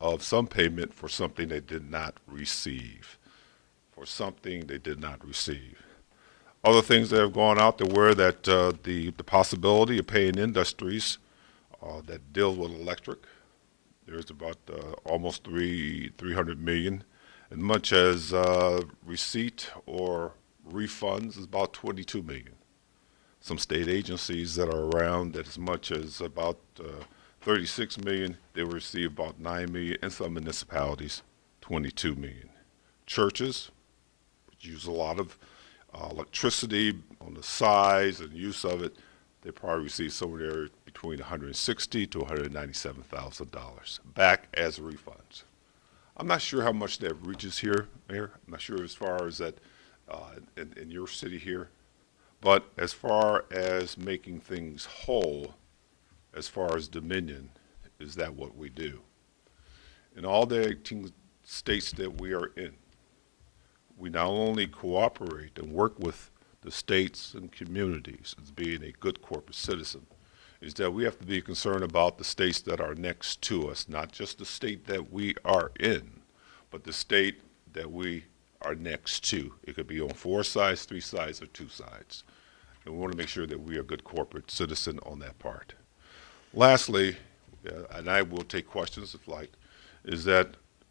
of some payment for something they did not receive. For something they did not receive. Other things that have gone out there were that the possibility of paying industries that deal with electric. There's about almost 300 million, and much as receipt or refunds is about 22 million. Some state agencies that are around that as much as about 36 million, they will receive about 9 million, and some municipalities 22 million. Churches, which use a lot of electricity on the size and use of it, they probably receive somewhere between $160,000 to $197,000 back as refunds. I'm not sure how much that reaches here, Mayor. I'm not sure as far as that in your city here. But as far as making things whole, as far as Dominion, is that what we do? In all the 18 states that we are in, we not only cooperate and work with the states and communities as being a good corporate citizen, is that we have to be concerned about the states that are next to us, not just the state that we are in, but the state that we are next to. It could be on 4 sides, 3 sides, or 2 sides. And we want to make sure that we are a good corporate citizen on that part. Lastly, and I will take questions if like, is that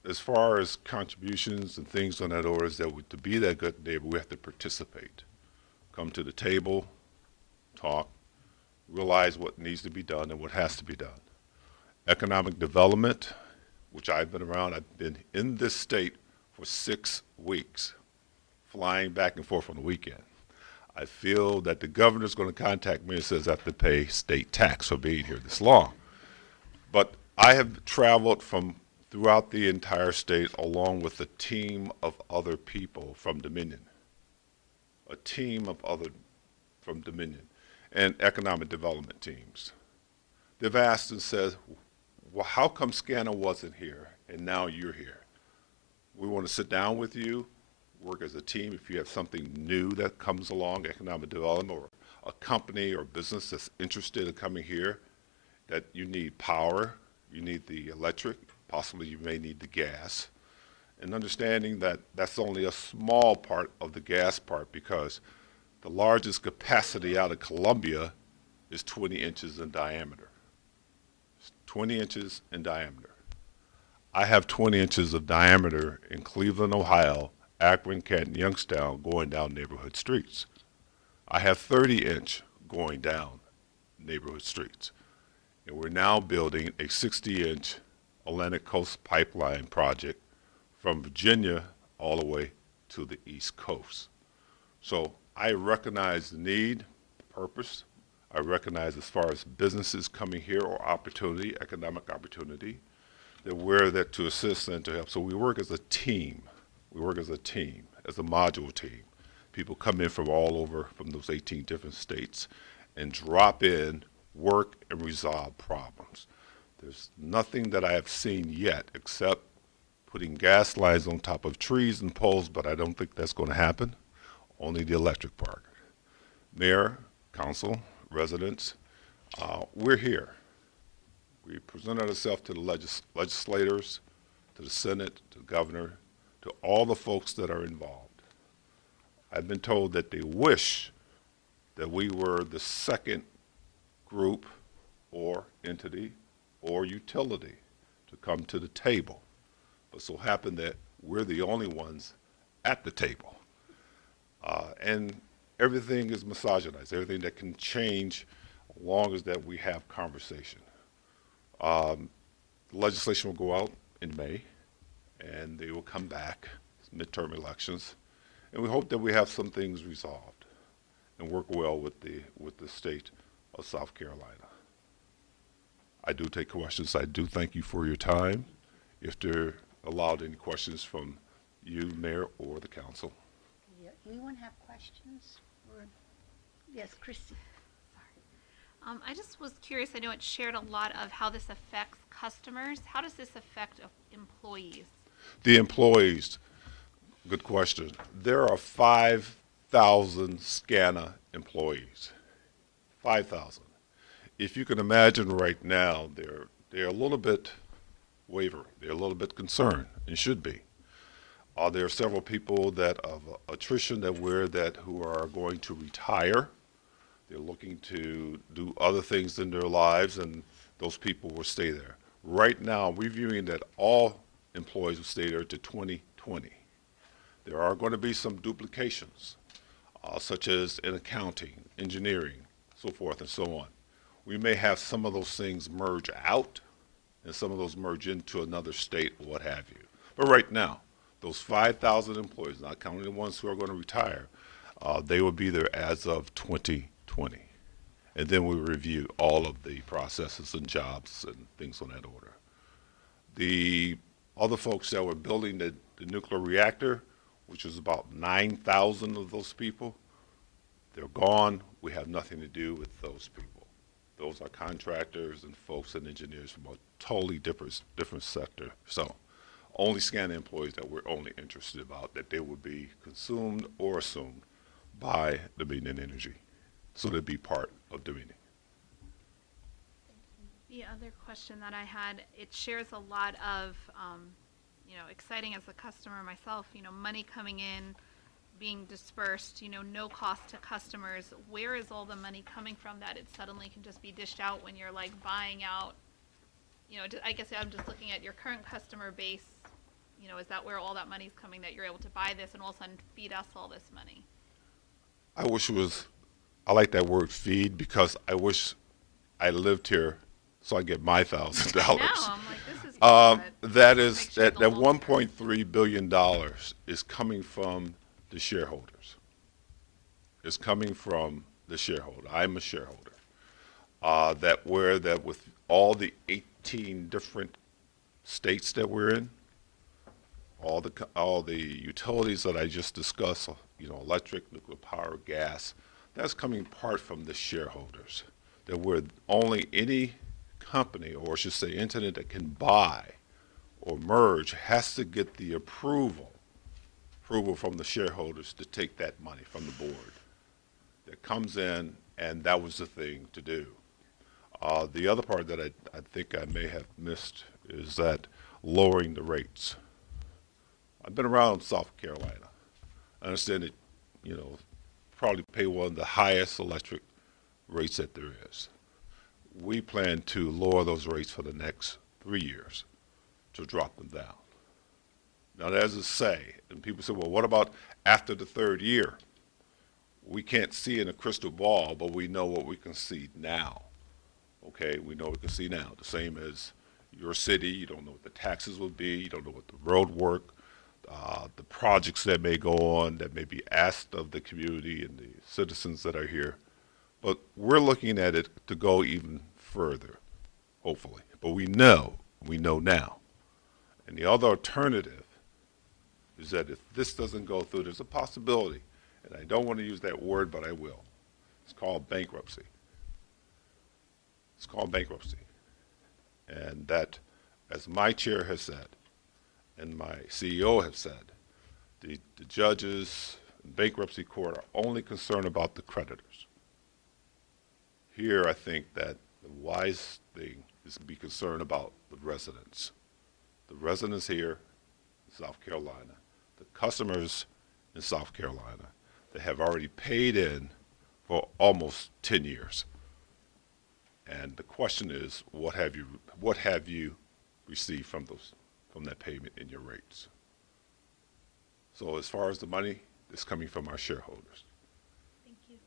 as far as contributions and things on that order, is that to be that good neighbor, we have to participate. Come to the table, talk, realize what needs to be done and what has to be done. Economic development, which I've been around, I've been in this state for 6 weeks, flying back and forth on the weekend. I feel that the governor's going to contact me and says I have to pay state tax for being here this long. But I have traveled from throughout the entire state along with a team of other people from Dominion. A team of other from Dominion and economic development teams. They've asked and said, well, how come SCANA wasn't here and now you're here? We want to sit down with you, work as a team. If you have something new that comes along, economic development, or a company or business that's interested in coming here, that you need power, you need the electric, possibly you may need the gas, and understanding that that's only a small part of the gas part because the largest capacity out of Columbia is 20 inches in diameter. It's 20 inches in diameter. I have 20 inches of diameter in Cleveland, Ohio, Akron, Canton, Youngstown, going down neighborhood streets. I have 30-inch going down neighborhood streets. And we're now building a 60-inch Atlantic Coast pipeline project from Virginia all the way to the East Coast. So I recognize the need, purpose. I recognize as far as businesses coming here or opportunity, economic opportunity, that we're there to assist and to help. So we work as a team. We work as a team, as a module team. People come in from all over, from those 18 different states, and drop in, work, and resolve problems. There's nothing that I have seen yet except putting gas lines on top of trees and poles, but I don't think that's going to happen. Only the electric part. Mayor, council, residents, we're here. We present ourselves to the legislators, to the Senate, to the governor, to all the folks that are involved. I've been told that they wish that we were the second group or entity or utility to come to the table. But so happen that we're the only ones at the table. And everything is misogynized, everything that can change as long as that we have conversation. The legislation will go out in May, and they will come back, midterm elections, and we hope that we have some things resolved and work well with the state of South Carolina. I do take questions. I do thank you for your time. If there are allowed any questions from you, Mayor, or the council. Yeah, anyone have questions? Yes, Christy. I just was curious, I know it shared a lot of how this affects customers. How does this affect employees? The employees, good question. There are 5,000 SCANA employees, 5,000. If you can imagine right now, they're a little bit wavering. They're a little bit concerned, and should be. There are several people that of attrition who are going to retire. They're looking to do other things in their lives, and those people will stay there. Right now, we're viewing that all employees will stay there to 2020. There are going to be some duplications, such as in accounting, engineering, so forth and so on. We may have some of those things merge out, and some of those merge into another state or what have you. But right now, those 5,000 employees, not counting the ones who are going to retire, they will be there as of 2020. And then we review all of the processes and jobs and things on that order. The other folks that were building the nuclear reactor, which was about 9,000 of those people, they're gone. We have nothing to do with those people. Those are contractors and folks and engineers from a totally different sector. So only scan employees that we're only interested about, that they would be consumed or assumed by Dominion Energy. So they'd be part of Dominion. The other question that I had, it shares a lot of, exciting as a customer myself, money coming in, being dispersed, no cost to customers. Where is all the money coming from that it suddenly can just be dished out when you're like buying out? I guess I'm just looking at your current customer base. Is that where all that money's coming, that you're able to buy this and all of a sudden feed us all this money? I like that word feed, because I wish I lived here so I get my $1,000. I know, I'm like, this is good, That but is, make sure that the whole- $1.3 billion is coming from the shareholders. It's coming from the shareholder. I'm a shareholder. That with all the 18 different states that we're in, all the utilities that I just discussed, electric, nuclear power, gas, that's coming part from the shareholders. That we're only any company, or I should say entity, that can buy or merge has to get the approval from the shareholders to take that money from the board. That comes in, and that was the thing to do. The other part that I think I may have missed is that lowering the rates. I've been around South Carolina. I understand that, probably pay one of the highest electric rates that there is. We plan to lower those rates for the next 3 years to drop them down. Now, there's a say, and people say, well, what about after the third year? We can't see in a crystal ball, but we know what we can see now. Okay, we know what we can see now. The same as your city, you don't know what the taxes will be, you don't know what the road work, the projects that may go on, that may be asked of the community and the citizens that are here. But we're looking at it to go even further, hopefully. But we know now. And the other alternative is that if this doesn't go through, there's a possibility, and I don't want to use that word, but I will. It's called bankruptcy. It's called bankruptcy. And that, as my chair has said, and my CEO have said, the judges in bankruptcy court are only concerned about the creditors. Here, I think that the wise thing is to be concerned about the residents. The residents here in South Carolina, the customers in South Carolina that have already paid in for almost 10 years. And the question is, what have you received from that payment in your rates? So as far as the money, it's coming from our shareholders. Thank you.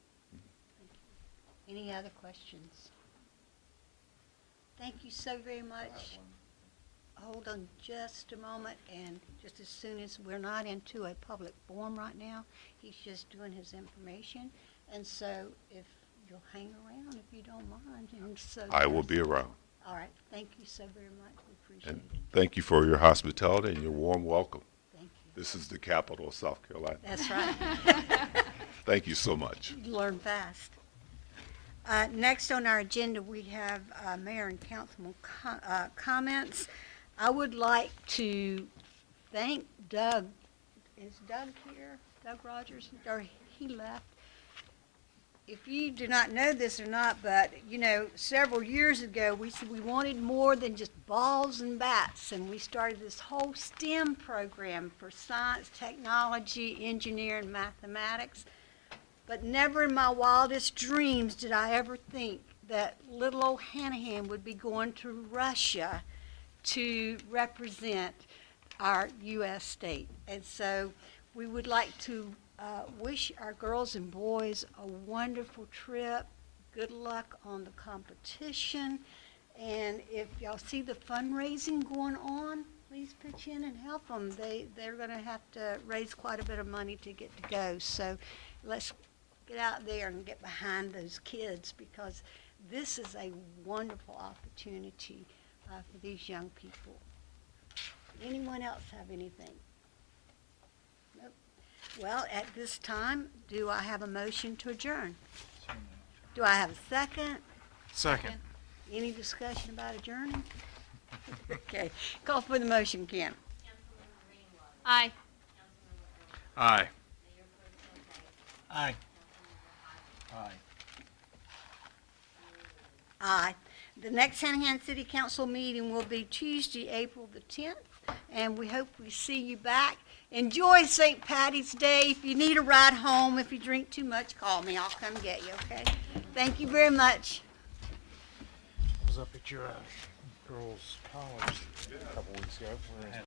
Any other questions? Thank you so very much. Hold on just a moment, and just as soon as, we're not into a public forum right now, he's just doing his information, and so if you'll hang around, if you don't mind, and so. I will be around. All right, thank you so very much, we appreciate And it. thank you for your hospitality and your warm welcome. Thank you. This is the capital of South Carolina. That's right. Thank you so much. You learn fast. Next on our agenda, we have mayor and councilman comments. I would like to thank Doug. Is Doug here? Doug Rogers? Or he left. if you do not know this or not, but, you know, several years ago, we said we wanted more than just balls and bats, and we started this whole STEM program for science, technology, engineering, mathematics. But never in my wildest dreams did I ever think that little old Hanahan would be going to Russia to represent our U.S. state. And so we would like to wish our girls and boys a wonderful trip. Good luck on the competition. And if y'all see the fundraising going on, please pitch in and help them. They're going to have to raise quite a bit of money to get to go. So let's get out there and get behind those kids, because this is a wonderful opportunity for these young people. Anyone else have anything? Nope. Well, at this time, do I have a motion to adjourn? Do I have a second? Second. Any discussion about adjourning? Okay, call for the motion, Kim. Aye. Aye. Aye. Aye. The next Hanahan City Council meeting will be Tuesday, April the 10th, and we hope we see you back. Enjoy St. Patty's Day. If you need a ride home, if you drink too much, call me. I'll come get you, okay? Thank you very much. I was up at your girls' college a couple weeks ago.